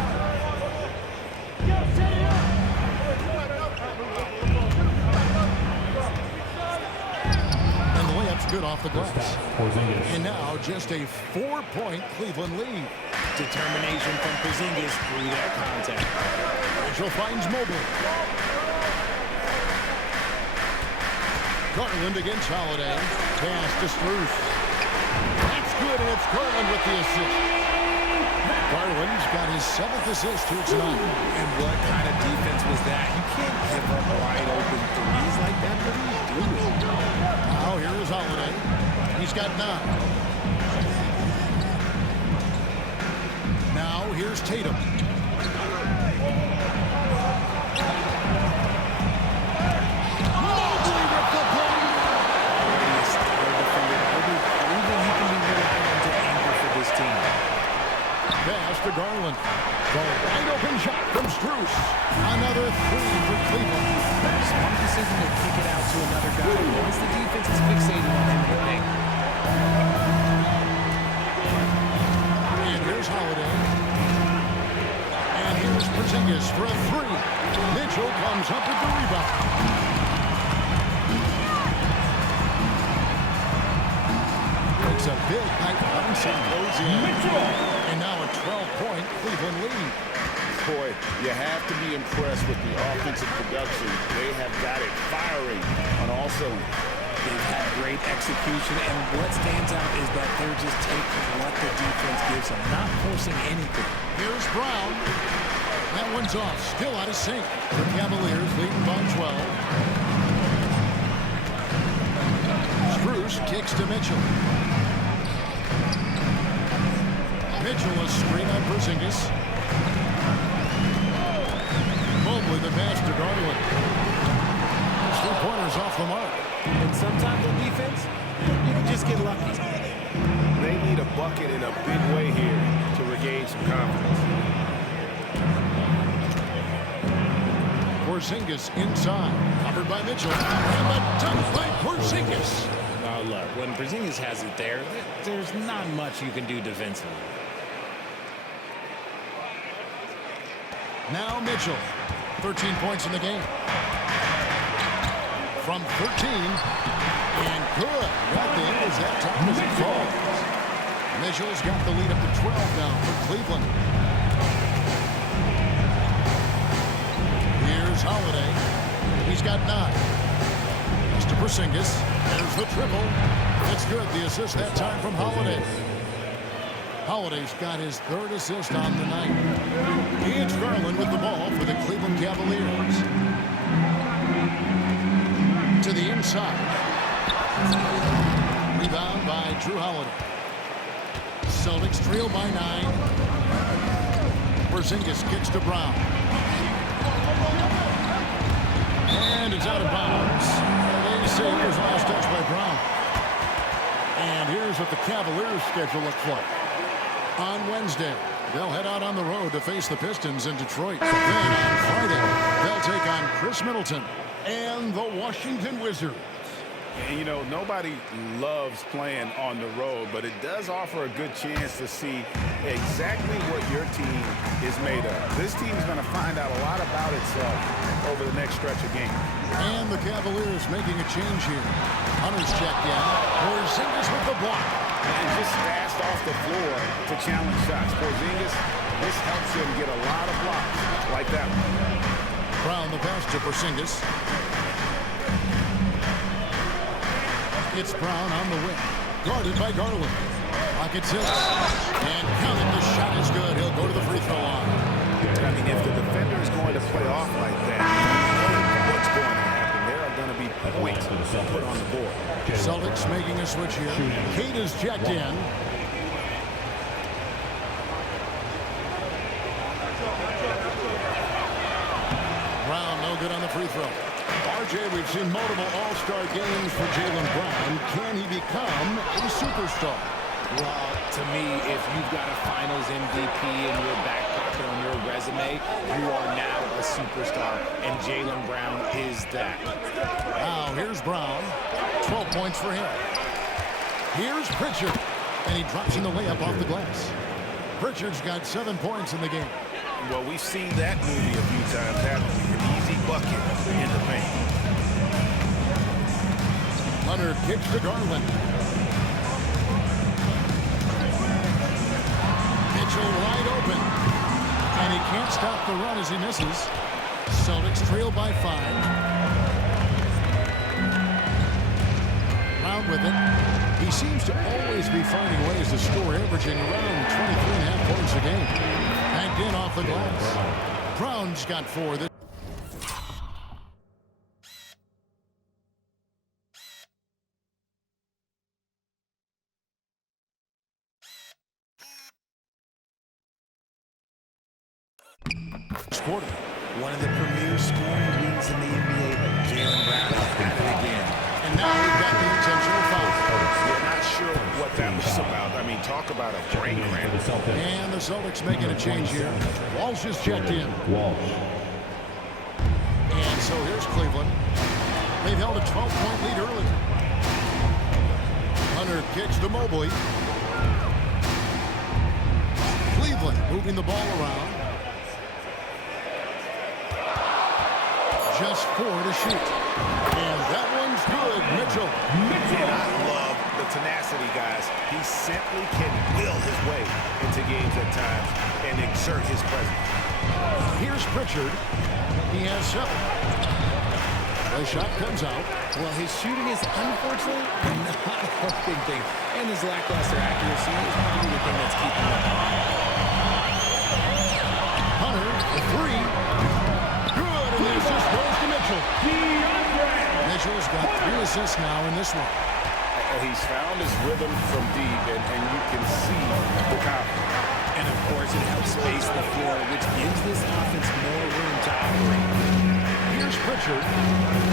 And the layup's good off the glass. And now just a 4-point Cleveland lead. Determination from Porzingis through that contact. Mitchell finds Mobley. Garland against Holiday. Pass to Strus. That's good, and it's Garland with the assist. Garland's got his 7th assist here tonight. And what kind of defense was that? You can't give up wide open threes like that. What are you doing? Now here is Holiday. He's got 9. Now here's Tatum. Pass to Garland. The wide open shot from Strus. Another 3 for Cleveland. Smart decision to kick it out to another guy. Once the defense is fixated on him, they think. And here's Holiday. And here's Porzingis for a 3. Mitchell comes up with the rebound. Takes a big high bounce and goes in. And now a 12-point Cleveland lead. Boy, you have to be impressed with the offensive production. They have got it firing on all cylinders. They've had great execution, and what stands out is that they're just taking what the defense gives them, not forcing anything. Here's Brown. That one's off, still out of sync. The Cavaliers leading by 12. Strus kicks to Mitchell. Mitchell a screen on Porzingis. Mobley the pass to Garland. 3-pointers off the mark. And sometimes on defense, you can just get lucky. They need a bucket in a big way here to regain some confidence. Porzingis inside, covered by Mitchell. And the dunk by Porzingis. Now look, when Porzingis has it there, there's not much you can do defensively. Now Mitchell, 13 points in the game. From 13, and good. Nothing is that time as it falls. Mitchell's got the lead up to 12 now for Cleveland. Here's Holiday. He's got 9. It's to Porzingis. There's the triple. It's good. The assist that time from Holiday. Holiday's got his 3rd assist on the night. It's Garland with the ball for the Cleveland Cavaliers. To the inside. Rebound by Drew Holiday. Celtics trail by 9. Porzingis kicks to Brown. And it's out of bounds. They say it was last touch by Brown. And here's what the Cavaliers' schedule looks like. On Wednesday, they'll head out on the road to face the Pistons in Detroit. Then on Friday, they'll take on Chris Middleton and the Washington Wizards. And, you know, nobody loves playing on the road, but it does offer a good chance to see exactly what your team is made of. This team is going to find out a lot about itself over the next stretch of games. And the Cavaliers making a change here. Hunter's checked in. Porzingis with the block. And just fast off the floor to challenge shots. Porzingis, this helps him get a lot of blocks like that one. Brown the pass to Porzingis. It's Brown on the wing. Guarded by Garland. Pockets hits. And counted. The shot is good. He'll go to the free throw line. I mean, if the defender is going to play off like that, you know what's going to happen. There are going to be points put on the board. Celtics making a switch here. Kate is checked in. Brown no good on the free throw. RJ, we've seen multiple all-star games for Jaylen Brown. Can he become a superstar? Well, to me, if you've got a Finals MVP in your back pocket on your resume, you are now a superstar, and Jaylen Brown is that. Now, here's Brown. 12 points for him. Here's Pritchard, and he drops in the layup off the glass. Pritchard's got 7 points in the game. Well, we've seen that movie a few times, haven't we? An easy bucket in the paint. Hunter kicks to Garland. Mitchell wide open. And he can't stop the run as he misses. Celtics trail by 5. Brown with it. He seems to always be finding ways to score, averaging around 23.5 points a game. Banked in off the glass. Brown's got 4. Quarter. One of the premier scoring wings in the NBA, Jaylen Brown, at it again. And now we've got the intentional foul. We're not sure what that was about. I mean, talk about a brain cramp. And the Celtics making a change here. Walsh is checked in. And so here's Cleveland. They've held a 12-point lead early. Hunter kicks to Mobley. Cleveland moving the ball around. Just 4 to shoot. And that one's good. Mitchell. And I love the tenacity, guys. He simply can will his way into games at times and exert his presence. Here's Pritchard. He has 7. The shot comes out. Well, his shooting is unfortunately not helping things. And his lackluster accuracy is probably the thing that's keeping him up. Hunter, the 3. Good, and the assist goes to Mitchell. Mitchell's got 3 assists now in this one. He's found his rhythm from deep, and you can see the confidence. And, of course, it helps space the floor, which gives this offense more room to operate. Here's Pritchard.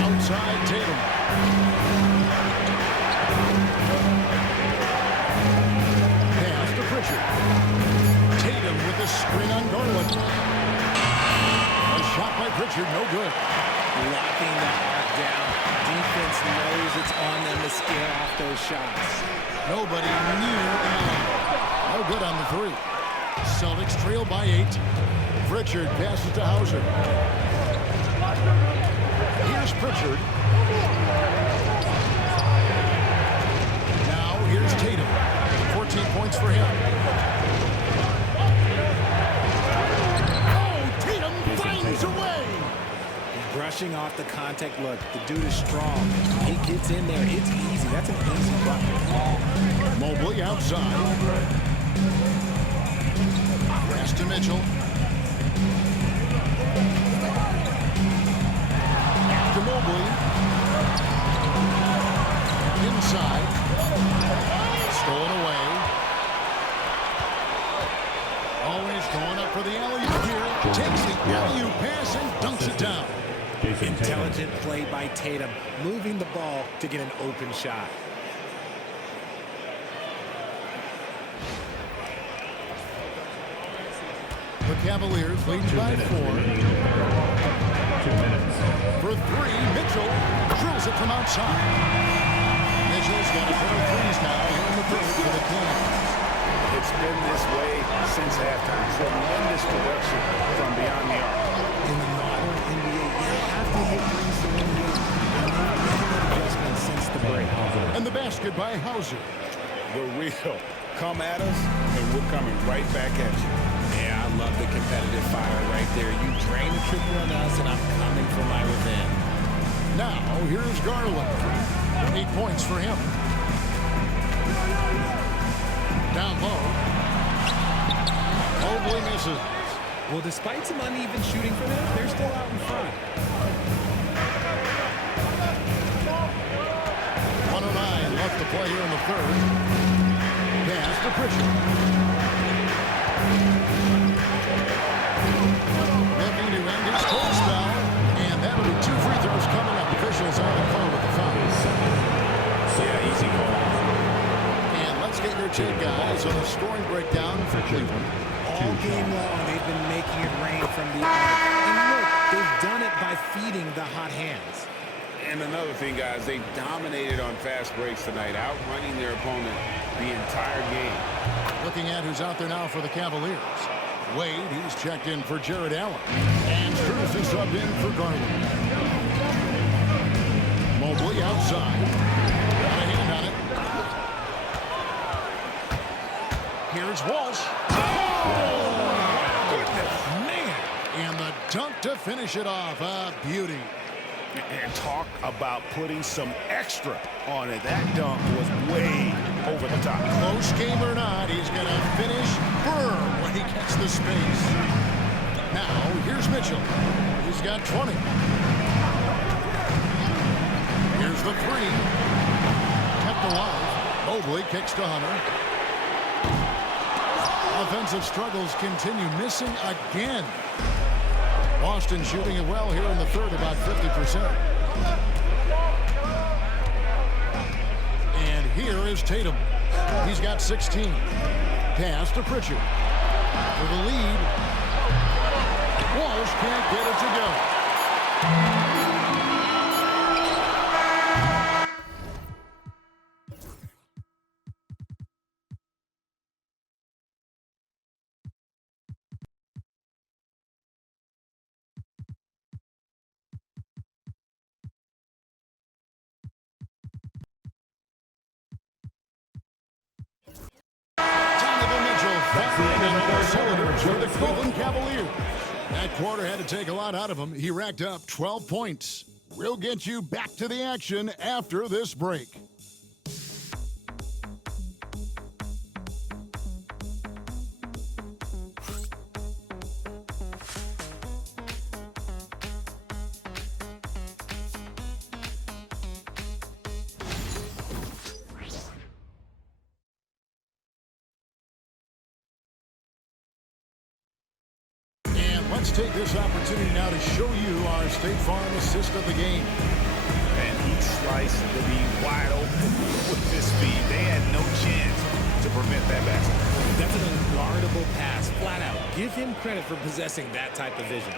Outside Tatum. Pass to Pritchard. Tatum with the screen on Garland. A shot by Pritchard, no good. Locking the arc down. Defense knows it's on them to scare off those shots. Nobody near Allen. No good on the 3. Celtics trail by 8. Pritchard passes to Hauser. Here's Pritchard. Now here's Tatum. 14 points for him. Oh, Tatum finds a way. the contact. Look, the dude is strong. He gets in there. It's easy. That's an easy bucket. Mobley outside. Pass to Mitchell. To Mobley. Inside. Stolen away. Always going up for the alley-oop here. Takes the alley-oop pass and dunks it down. Intelligent play by Tatum, moving the ball to get an open shot. The Cavaliers leading by 4. 2 minutes. For 3, Mitchell drills it from outside. Mitchell's got a pair of threes now here in the third for the Kings. It's been this way since halftime. Tremendous production from beyond the arc. In the modern NBA, you have to hit threes to win games. And they've made that adjustment since the break. And the basket by Hauser. The real. Come at us, and we're coming right back at you. Yeah, I love the competitive fire right there. You drain the triple on us, and I'm coming for my revenge. Now, here's Garland. 8 points for him. Down low. Mobley misses. Well, despite some uneven shooting for them, they're still out in front. 109 left to play here in the third. Pass to Pritchard. Looking to end his cold spell. And that'll be 2 free throws coming up. Officials on the call with the foul. Yeah, easy call. And let's get your take, guys, on the scoring breakdown for Cleveland. All game long, they've been making it rain from the arc. And look, they've done it by feeding the hot hands. And another thing, guys, they dominated on fast breaks tonight, outrunning their opponent the entire game. Looking at who's out there now for the Cavaliers. Wade, he's checked in for Jared Allen. And Strus is subbed in for Garland. Mobley outside. Got a hand on it. Here's Walsh. Oh, goodness, man. And the dunk to finish it off. A beauty. And talk about putting some extra on it. That dunk was way over the top. Close game or not, he's going to finish firm when he gets the space. Now, here's Mitchell. He's got 20. Here's the 3. Kept alive. Mobley kicks to Hunter. Offensive struggles continue, missing again. Boston shooting it well here in the third, about 50%. And here is Tatum. He's got 16. Pass to Pritchard. For the lead. Walsh can't get it to go. For the Cleveland Cavaliers. That quarter had to take a lot out of him. He racked up 12 points. We'll get you back to the action after this break. Let's take this opportunity now to show you our State Farm assist of the game. And each slice to be wide open with this speed. They had no chance to prevent that basket. That's an unguardable pass, flat out. Give him credit for possessing that type of vision.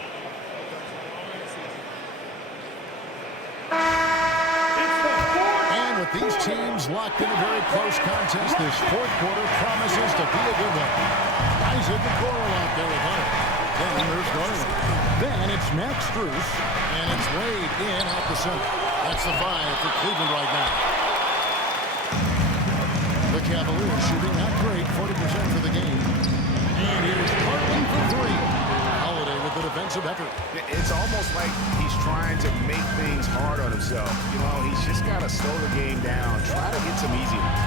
And with these teams locked in a very close contest, this fourth quarter promises to be a good one. Isaac Okoro out there with Hunter. Then there's Garland. Then it's Max Strus, and it's Wade in at the center. That's the 5 for Cleveland right now. The Cavaliers shooting not great, 40% for the game. And here's Carlin for 3. Holiday with the defensive effort. It's almost like he's trying to make things hard on himself. You know, he's just got to slow the game down, try to get some easy ones.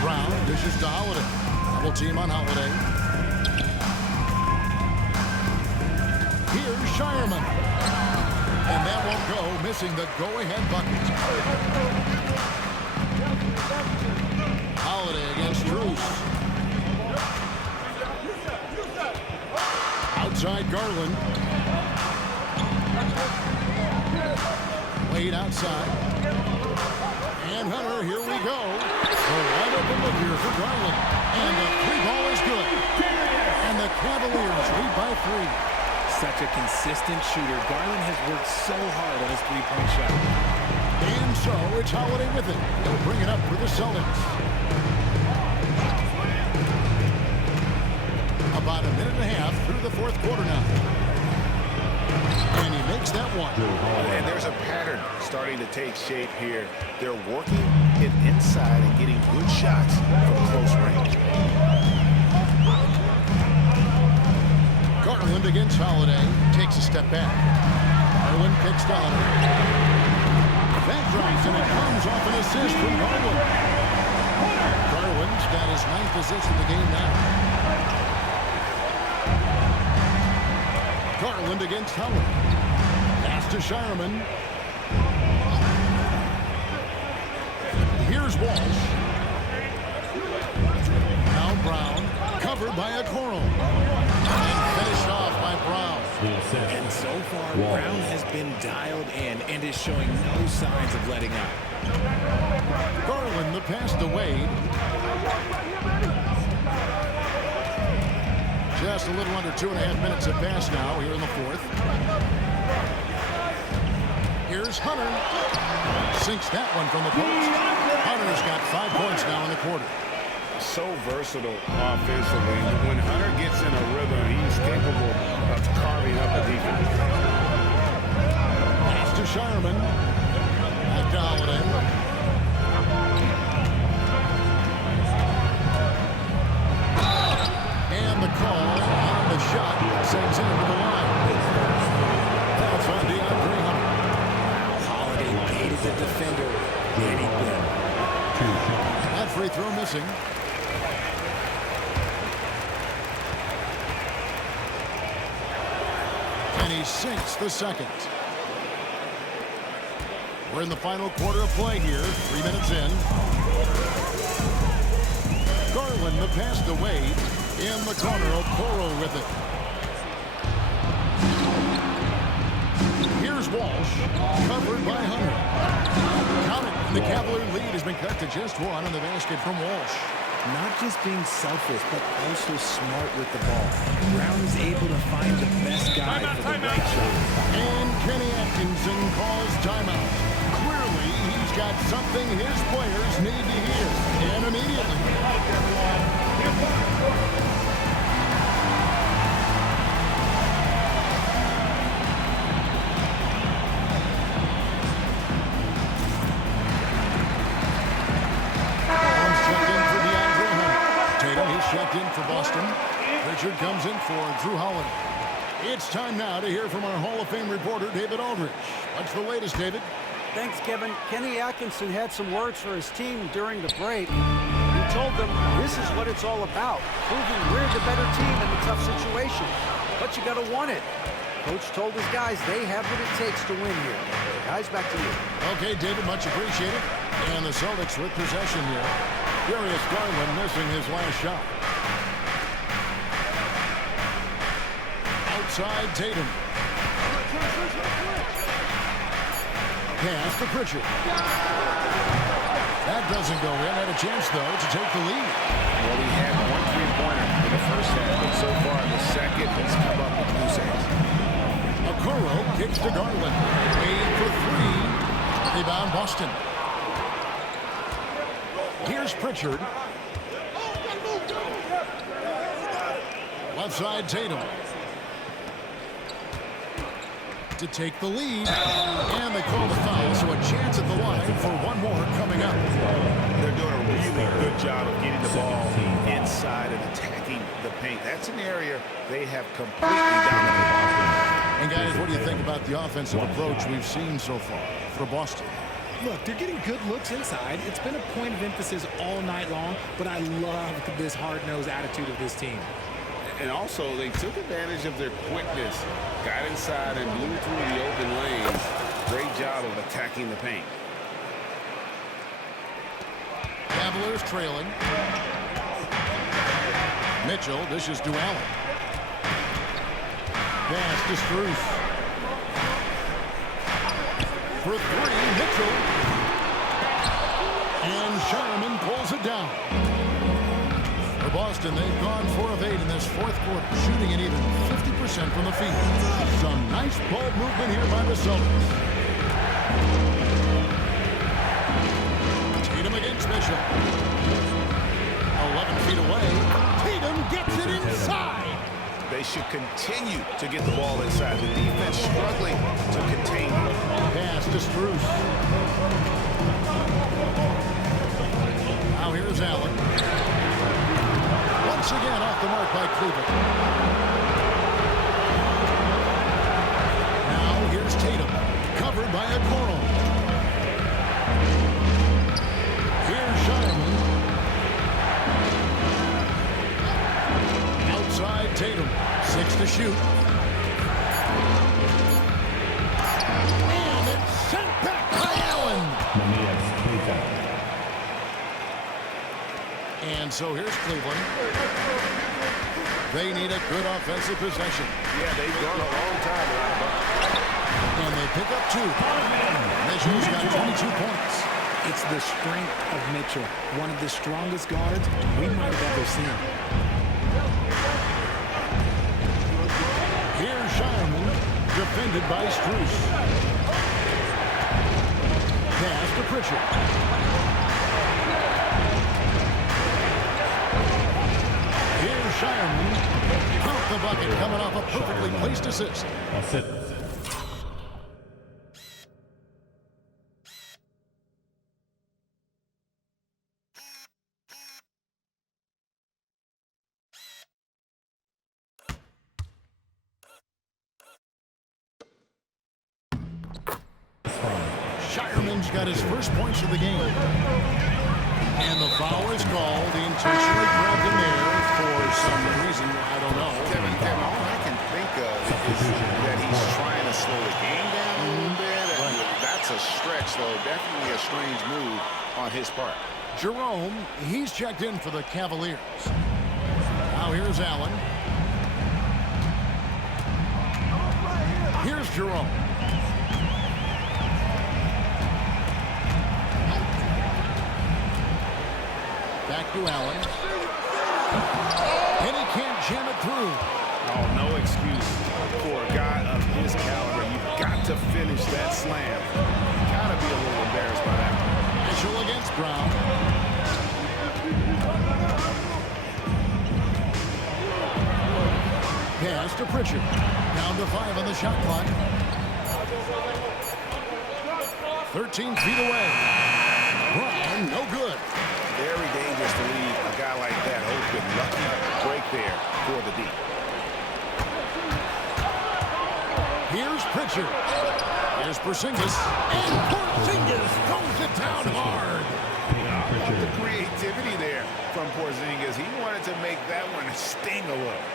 Brown dishes to Holiday. Double team on Holiday. Here's Shireman. And that won't go, missing the go-ahead bucket. Holiday against Strus. Outside Garland. Wade outside. And Hunter, here we go. A wide open look here for Garland. And the three ball is good. And the Cavaliers lead by 3. Such a consistent shooter. Garland has worked so hard on his three-point shot. And so it's Holiday with it. He'll bring it up for the Celtics. About a minute and a half through the fourth quarter now. And he makes that one. And there's a pattern starting to take shape here. They're working it inside and getting good shots from close range. Garland against Holiday. Takes a step back. Garland kicks to Hunter. That drops and it comes off an assist from Garland. Garland's got his 9th assist in the game now. Garland against Howard. Pass to Shireman. Here's Walsh. Now Brown. Covered by a Okoro. And finished off by Brown. And so far, Brown has been dialed in and is showing no signs of letting up. Garland the pass to Wade. Just a little under 2.5 minutes have passed now here in the fourth. Here's Hunter. Sinks that one from the post. Hunter's got 5 points now in the quarter. So versatile offensively. When Hunter gets in a rhythm, he's capable of carving up a defense. Pass to Shireman. Back to Holiday. And the call on the shot sends him to the line. That's on DeAndre Hunter. Holiday baited the defender. And he did. That free throw missing. And he sinks the second. We're in the final quarter of play here. 3 minutes in. Garland the pass to Wade. In the corner, Okoro with it. Here's Walsh. Covered by Hunter. Count it. The Cavalier lead has been cut to just 1 on the basket from Walsh. Not just being selfless, but also smart with the ball. Brown is able to find the best guy for the right shot. And Kenny Atkinson calls timeout. Clearly, he's got something his players need to hear. And immediately. Checked in for Boston. Richard comes in for Drew Holiday. It's time now to hear from our Hall of Fame reporter, David Aldridge. What's the latest, David? Thanks, Kevin. Kenny Atkinson had some words for his team during the break. He told them this is what it's all about, proving we're the better team in a tough situation. But you got to want it. Coach told his guys they have what it takes to win here. Guys, back to you. Okay, David, much appreciated. And the Celtics with possession here. Darius Garland missing his last shot. Outside Tatum. Pass to Pritchard. That doesn't go in. Had a chance, though, to take the lead. Well, he had 1 3-pointer in the first half, but so far in the second, he's come up with loose ends. Okoro kicks to Garland. Wade for 3. Rebound Boston. Here's Pritchard. Left side Tatum. To take the lead. And they call the foul, so a chance at the line for one more coming up. They're doing a really good job of getting the ball inside and attacking the paint. That's an area they have completely dominated. And guys, what do you think about the offensive approach we've seen so far for Boston? Look, they're getting good looks inside. It's been a point of emphasis all night long, but I love this hard-nosed attitude of this team. And also, they took advantage of their quickness, got inside and blew through the open lanes. Great job of attacking the paint. Cavaliers trailing. Mitchell dishes to Allen. Pass to Strus. For three, Mitchell. And Sharman pulls it down. For Boston, they've gone 4 of 8 in this fourth quarter, shooting at even 50% from the field. Some nice ball movement here by the Celtics. Tatum against Mitchell. 11 feet away. Tatum gets it inside. They should continue to get the ball inside. The defense struggling to contain it. Pass to Strus. Now here's Allen. Once again off the mark by Cleveland. Now here's Tatum. Covered by Okoro. Here's Sharman. Outside Tatum. 6 to shoot. And it's sent back by Allen. And so here's Cleveland. They need a good offensive possession. Yeah, they've gone a long time without a bucket. And they pick up 2. Mitchell's got 22 points. It's the strength of Mitchell, one of the strongest guards we might have ever seen. Here's Sharman, defended by Strus. Pass to Pritchard. Here's Sharman. Count the bucket, coming off a perfectly placed assist. Shireman's got his first points of the game. And the foul is called. He intentionally grabbed him there for some reason. I don't know. Kevin, all I can think of is that he's trying to slow the game down a little bit. That's a stretch, though. Definitely a strange move on his part. Jerome, he's checked in for the Cavaliers. Now here's Allen. Here's Jerome. Back to Allen. And he can't jam it through. Oh, no excuse for a guy of his caliber. You've got to finish that slam. Gotta be a little embarrassed by that. Mitchell against Brown. Pass to Pritchard. Down to 5 on the shot clock. 13 feet away. Brown, no good. Very dangerous to leave a guy like that open. Lucky break there for the D. Here's Pritchard. Here's Porzingis. And Porzingis throws it down hard. The creativity there from Porzingis. He wanted to make that one sting a little.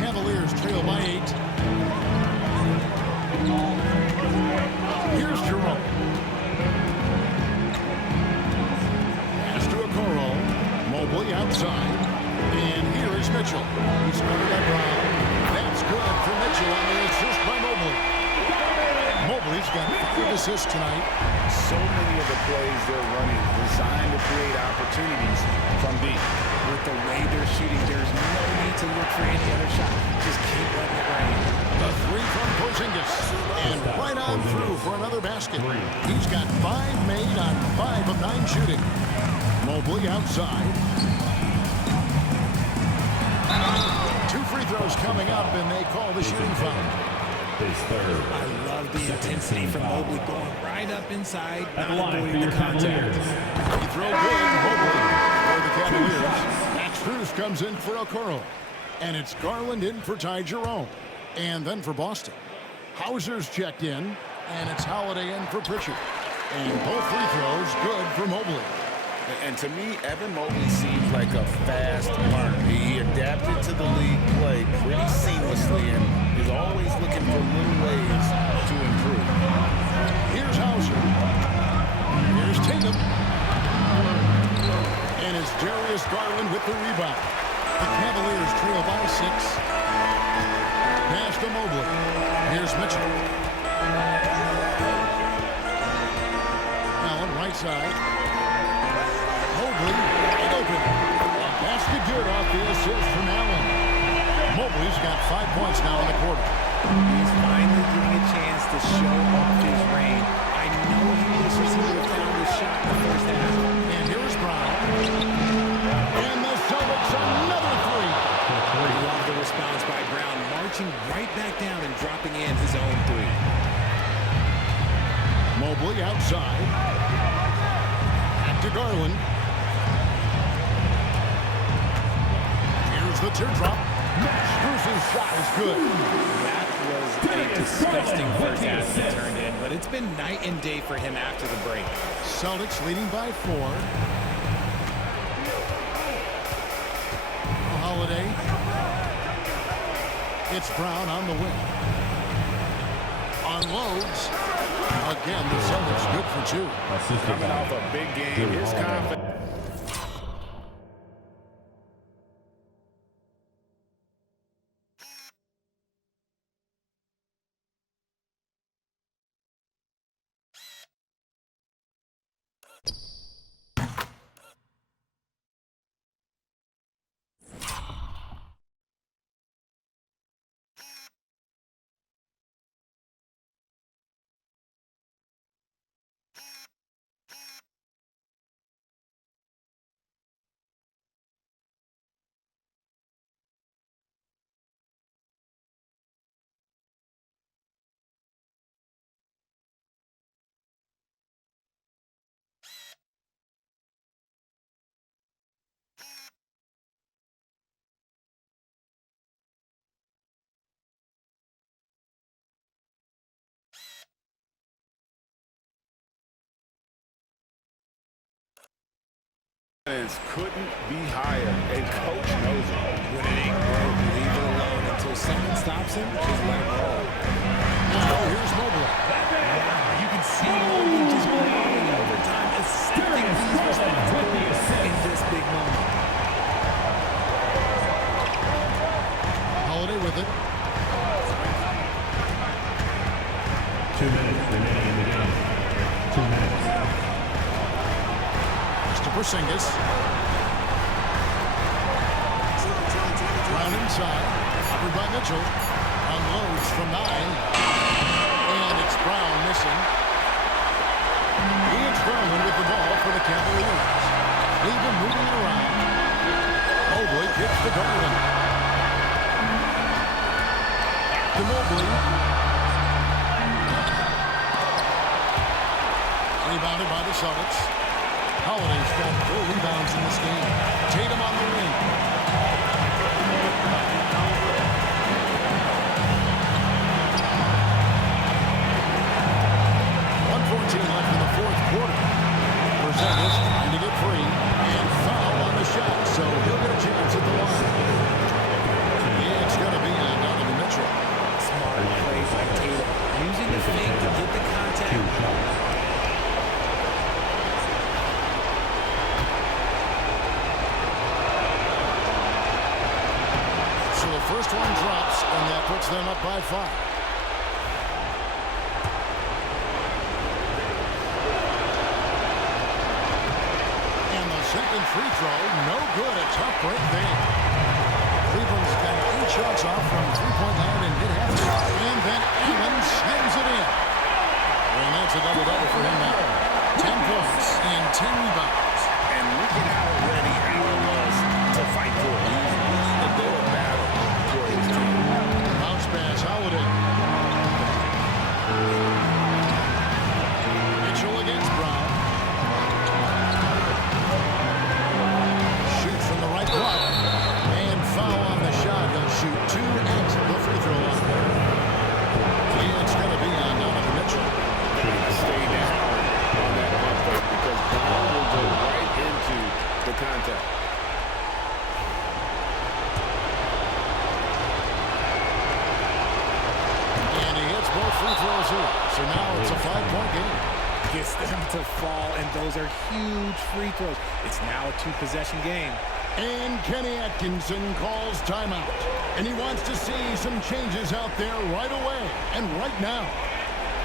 Cavaliers trail by 8. Here's Jerome. Pass to Okoro. Mobley outside. And here is Mitchell. He's covered by Brown. That's good for Mitchell on the assist by Mobley. Mobley's got 5 assists tonight. So many of the plays they're running designed to create opportunities from deep. With the way they're shooting, there's no need to look for any other shot. Just keep letting it rain. The 3 from Porzingis. And right on through for another basket. He's got 5 made on 5 of 9 shooting. Mobley outside. 2 free throws coming up, and they call the shooting foul. I love the intensity from Mobley going right up inside, not avoiding the contact. Free throw good, Mobley for the Cavaliers. Max Strus comes in for Okoro. And it's Garland in for Ty Jerome. And then for Boston, Hauser's checked in, and it's Holiday in for Pritchard. And both free throws good for Mobley. And to me, Evan Mobley seems like a fast learner. He adapted to the league play pretty seamlessly and is always looking for little ways to improve. Here's Hauser. Here's Tatum. And it's Darius Garland with the rebound. The Cavaliers trail by 6. Pass to Mobley. Here's Mitchell. Allen right side. Mobley wide open. A basket good off the assist from Allen. Mobley's got 5 points now in the quarter. He's finally getting a chance to show off his reign. I know he wishes he would have found his shot in the first half. And here's Brown. And the Celtics another 3. Love the response by Brown, marching right back down and dropping in his own 3. Mobley outside. Back to Garland. Here's the teardrop. Strus's shot is good. That was a disgusting first half that turned in, but it's been night and day for him after the break. Celtics leading by 4. Holiday. It's Brown on the wing. Unloads. Again, the Celtics good for 2. Coming off a big game, his confidence. Couldn't be higher, and coach knows it. When it ain't broke, leave it alone until someone stops him. Just let it roll. Now here's Mobley. You can see Mobley just growing over time, accepting these responsibilities in this big moment. Holiday with it. 2 minutes remaining in the game. 2 minutes. To Porzingis. Brown inside. Covered by Mitchell. Unloads from 9. And it's Brown missing. Ian Garland with the ball for the Cavaliers. Cleveland moving it around. Mobley kicks to Garland. To Mobley. Rebounded by the Celtics. Holiday's got 4 rebounds in this game. Tatum on the wing. 1:14 left in the 4th quarter. Porzingis trying to get free. And foul on the shot, so he'll get a chance at the line. Yeah, it's going to be on Donovan Mitchell. Smart play by Tatum. Using the fake to get the contact. First one drops, and that puts them up by 5. free throw. No good. A tough break there. Cleveland's got 8 shots off from three-point land in mid-half. And then Allen slams it in. And that's a double-double for him now. 10 points and 10 rebounds. And look at how ready Allen was to fight for it. He's willing to go to battle for his team. Bounce pass, Holiday. Mitchell against Brown. Shoots from the right block. And foul on the shot. He'll shoot 2 at the free throw line. Yeah, it's going to be on Donovan Mitchell. Stay down on that pump fake because Brown will go right into the contact. And he hits both free throws here. So now it's a 5-point game. Gets them to fall, and those are huge free throws. It's now a 2-possession game. And Kenny Atkinson calls timeout. And he wants to see some changes out there right away and right now.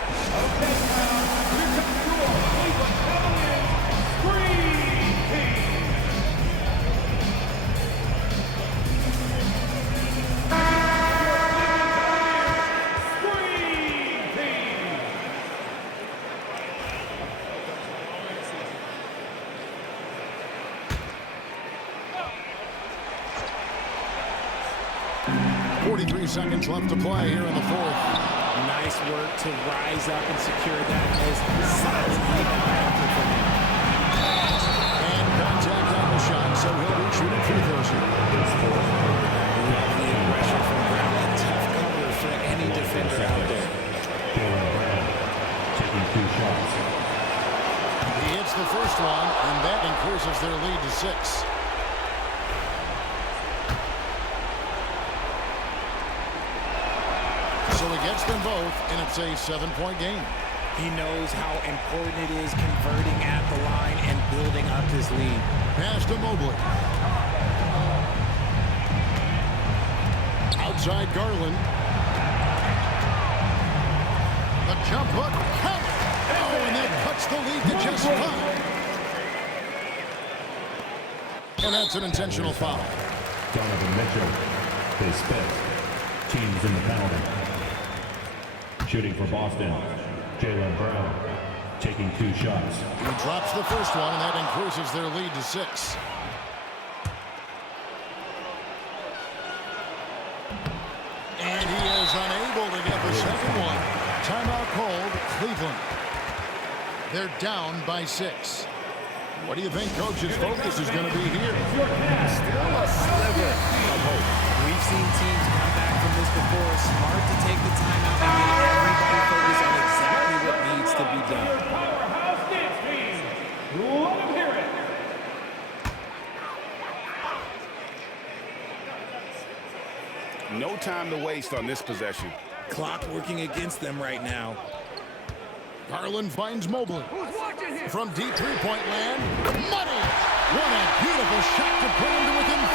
Okay, now, here comes your Cleveland Cavaliers Screen Team. Screen Team. 43 seconds left to play here in the fourth. Nice work to rise up and secure that most solid rebound effort from him. And contact on the shot, so he'll be shooting free throws here. Lovely aggression from Brown. A tough cover for any defender out there. Jaylen Brown taking 2 shots. He hits the first one, and that increases their lead to 6. So he gets them both, and it's a 7-point game. He knows how important it is converting at the line and building up his lead. Pass to Mobley. Outside Garland. The jump hook. Count. Oh, and that cuts the lead to just 5. And that's an intentional foul. Donovan Mitchell, his 5th. Teams in the penalty. Shooting for Boston, Jaylen Brown taking 2 shots. He drops the first one, and that increases their lead to 6. And he is unable to get the second one. Timeout called, Cleveland. They're down by 6. What do you think coach's focus is going to be here? Still a sliver of hope. We've seen teams come back from this before. Smart to take the time out and get everybody focused on exactly what needs to be done. Powerhouse dance team. Let them hear it. No time to waste on this possession. Clock working against them right now. Garland finds Mobley. From deep three-point land. Money! What a beautiful shot to put him to within 3.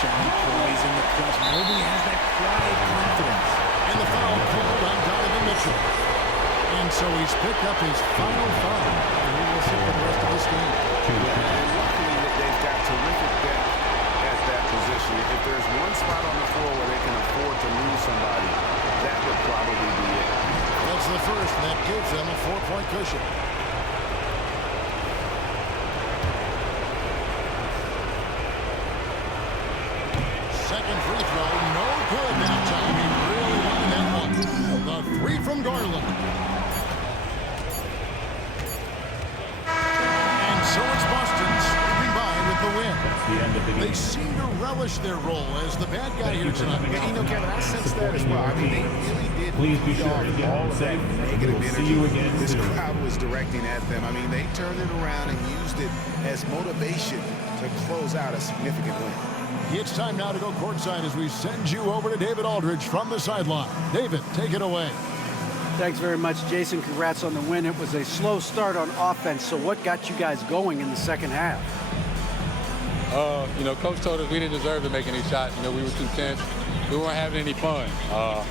Showing poise in the clutch. Mobley has that quiet confidence. And the foul called on Donovan Mitchell. And so he's picked up his final foul. And he will sit for the rest of this game. And luckily that they've got terrific depth at that position. If there's one spot on the floor where they can afford to lose somebody, that would probably be it. That's the first, and that gives them a 4-point cushion. Second free throw, no good that time. He really wanted that one. The 3 from Garland. And so it's Boston scraping by with the win. The end of the They game. seem to relish their role as the bad guy here tonight. And, you know, Kevin, I sense that as well. I mean, they really did Please be feed sure off to get all home of that safe. negative We'll see energy you again this soon. crowd was directing at them. I mean, they turned it around and used it as motivation to close out a significant win. It's time now to go courtside as we send you over to David Aldridge from the sideline. David, take it away. Thanks very much, Jason. Congrats on the win. It was a slow start on offense, so what got you guys going in the second half? You know, Coach told us we didn't deserve to make any shots. You know, we were too tense. We weren't having any fun.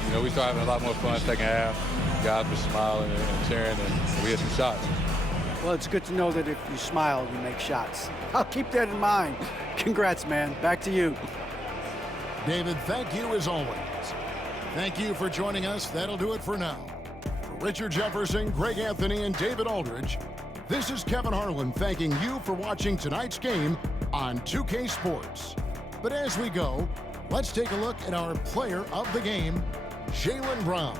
You know, we started having a lot more fun second half. Guys were smiling and cheering, and we had some shots. Well, it's good to know that if you smile, you make shots. I'll keep that in mind. Congrats, man. Back to you. David, thank you as always. Thank you for joining us. That'll do it for now. For Richard Jefferson, Greg Anthony, and David Aldridge, this is Kevin Harlan thanking you for watching tonight's game on 2K Sports. But as we go, let's take a look at our player of the game, Jaylen Brown.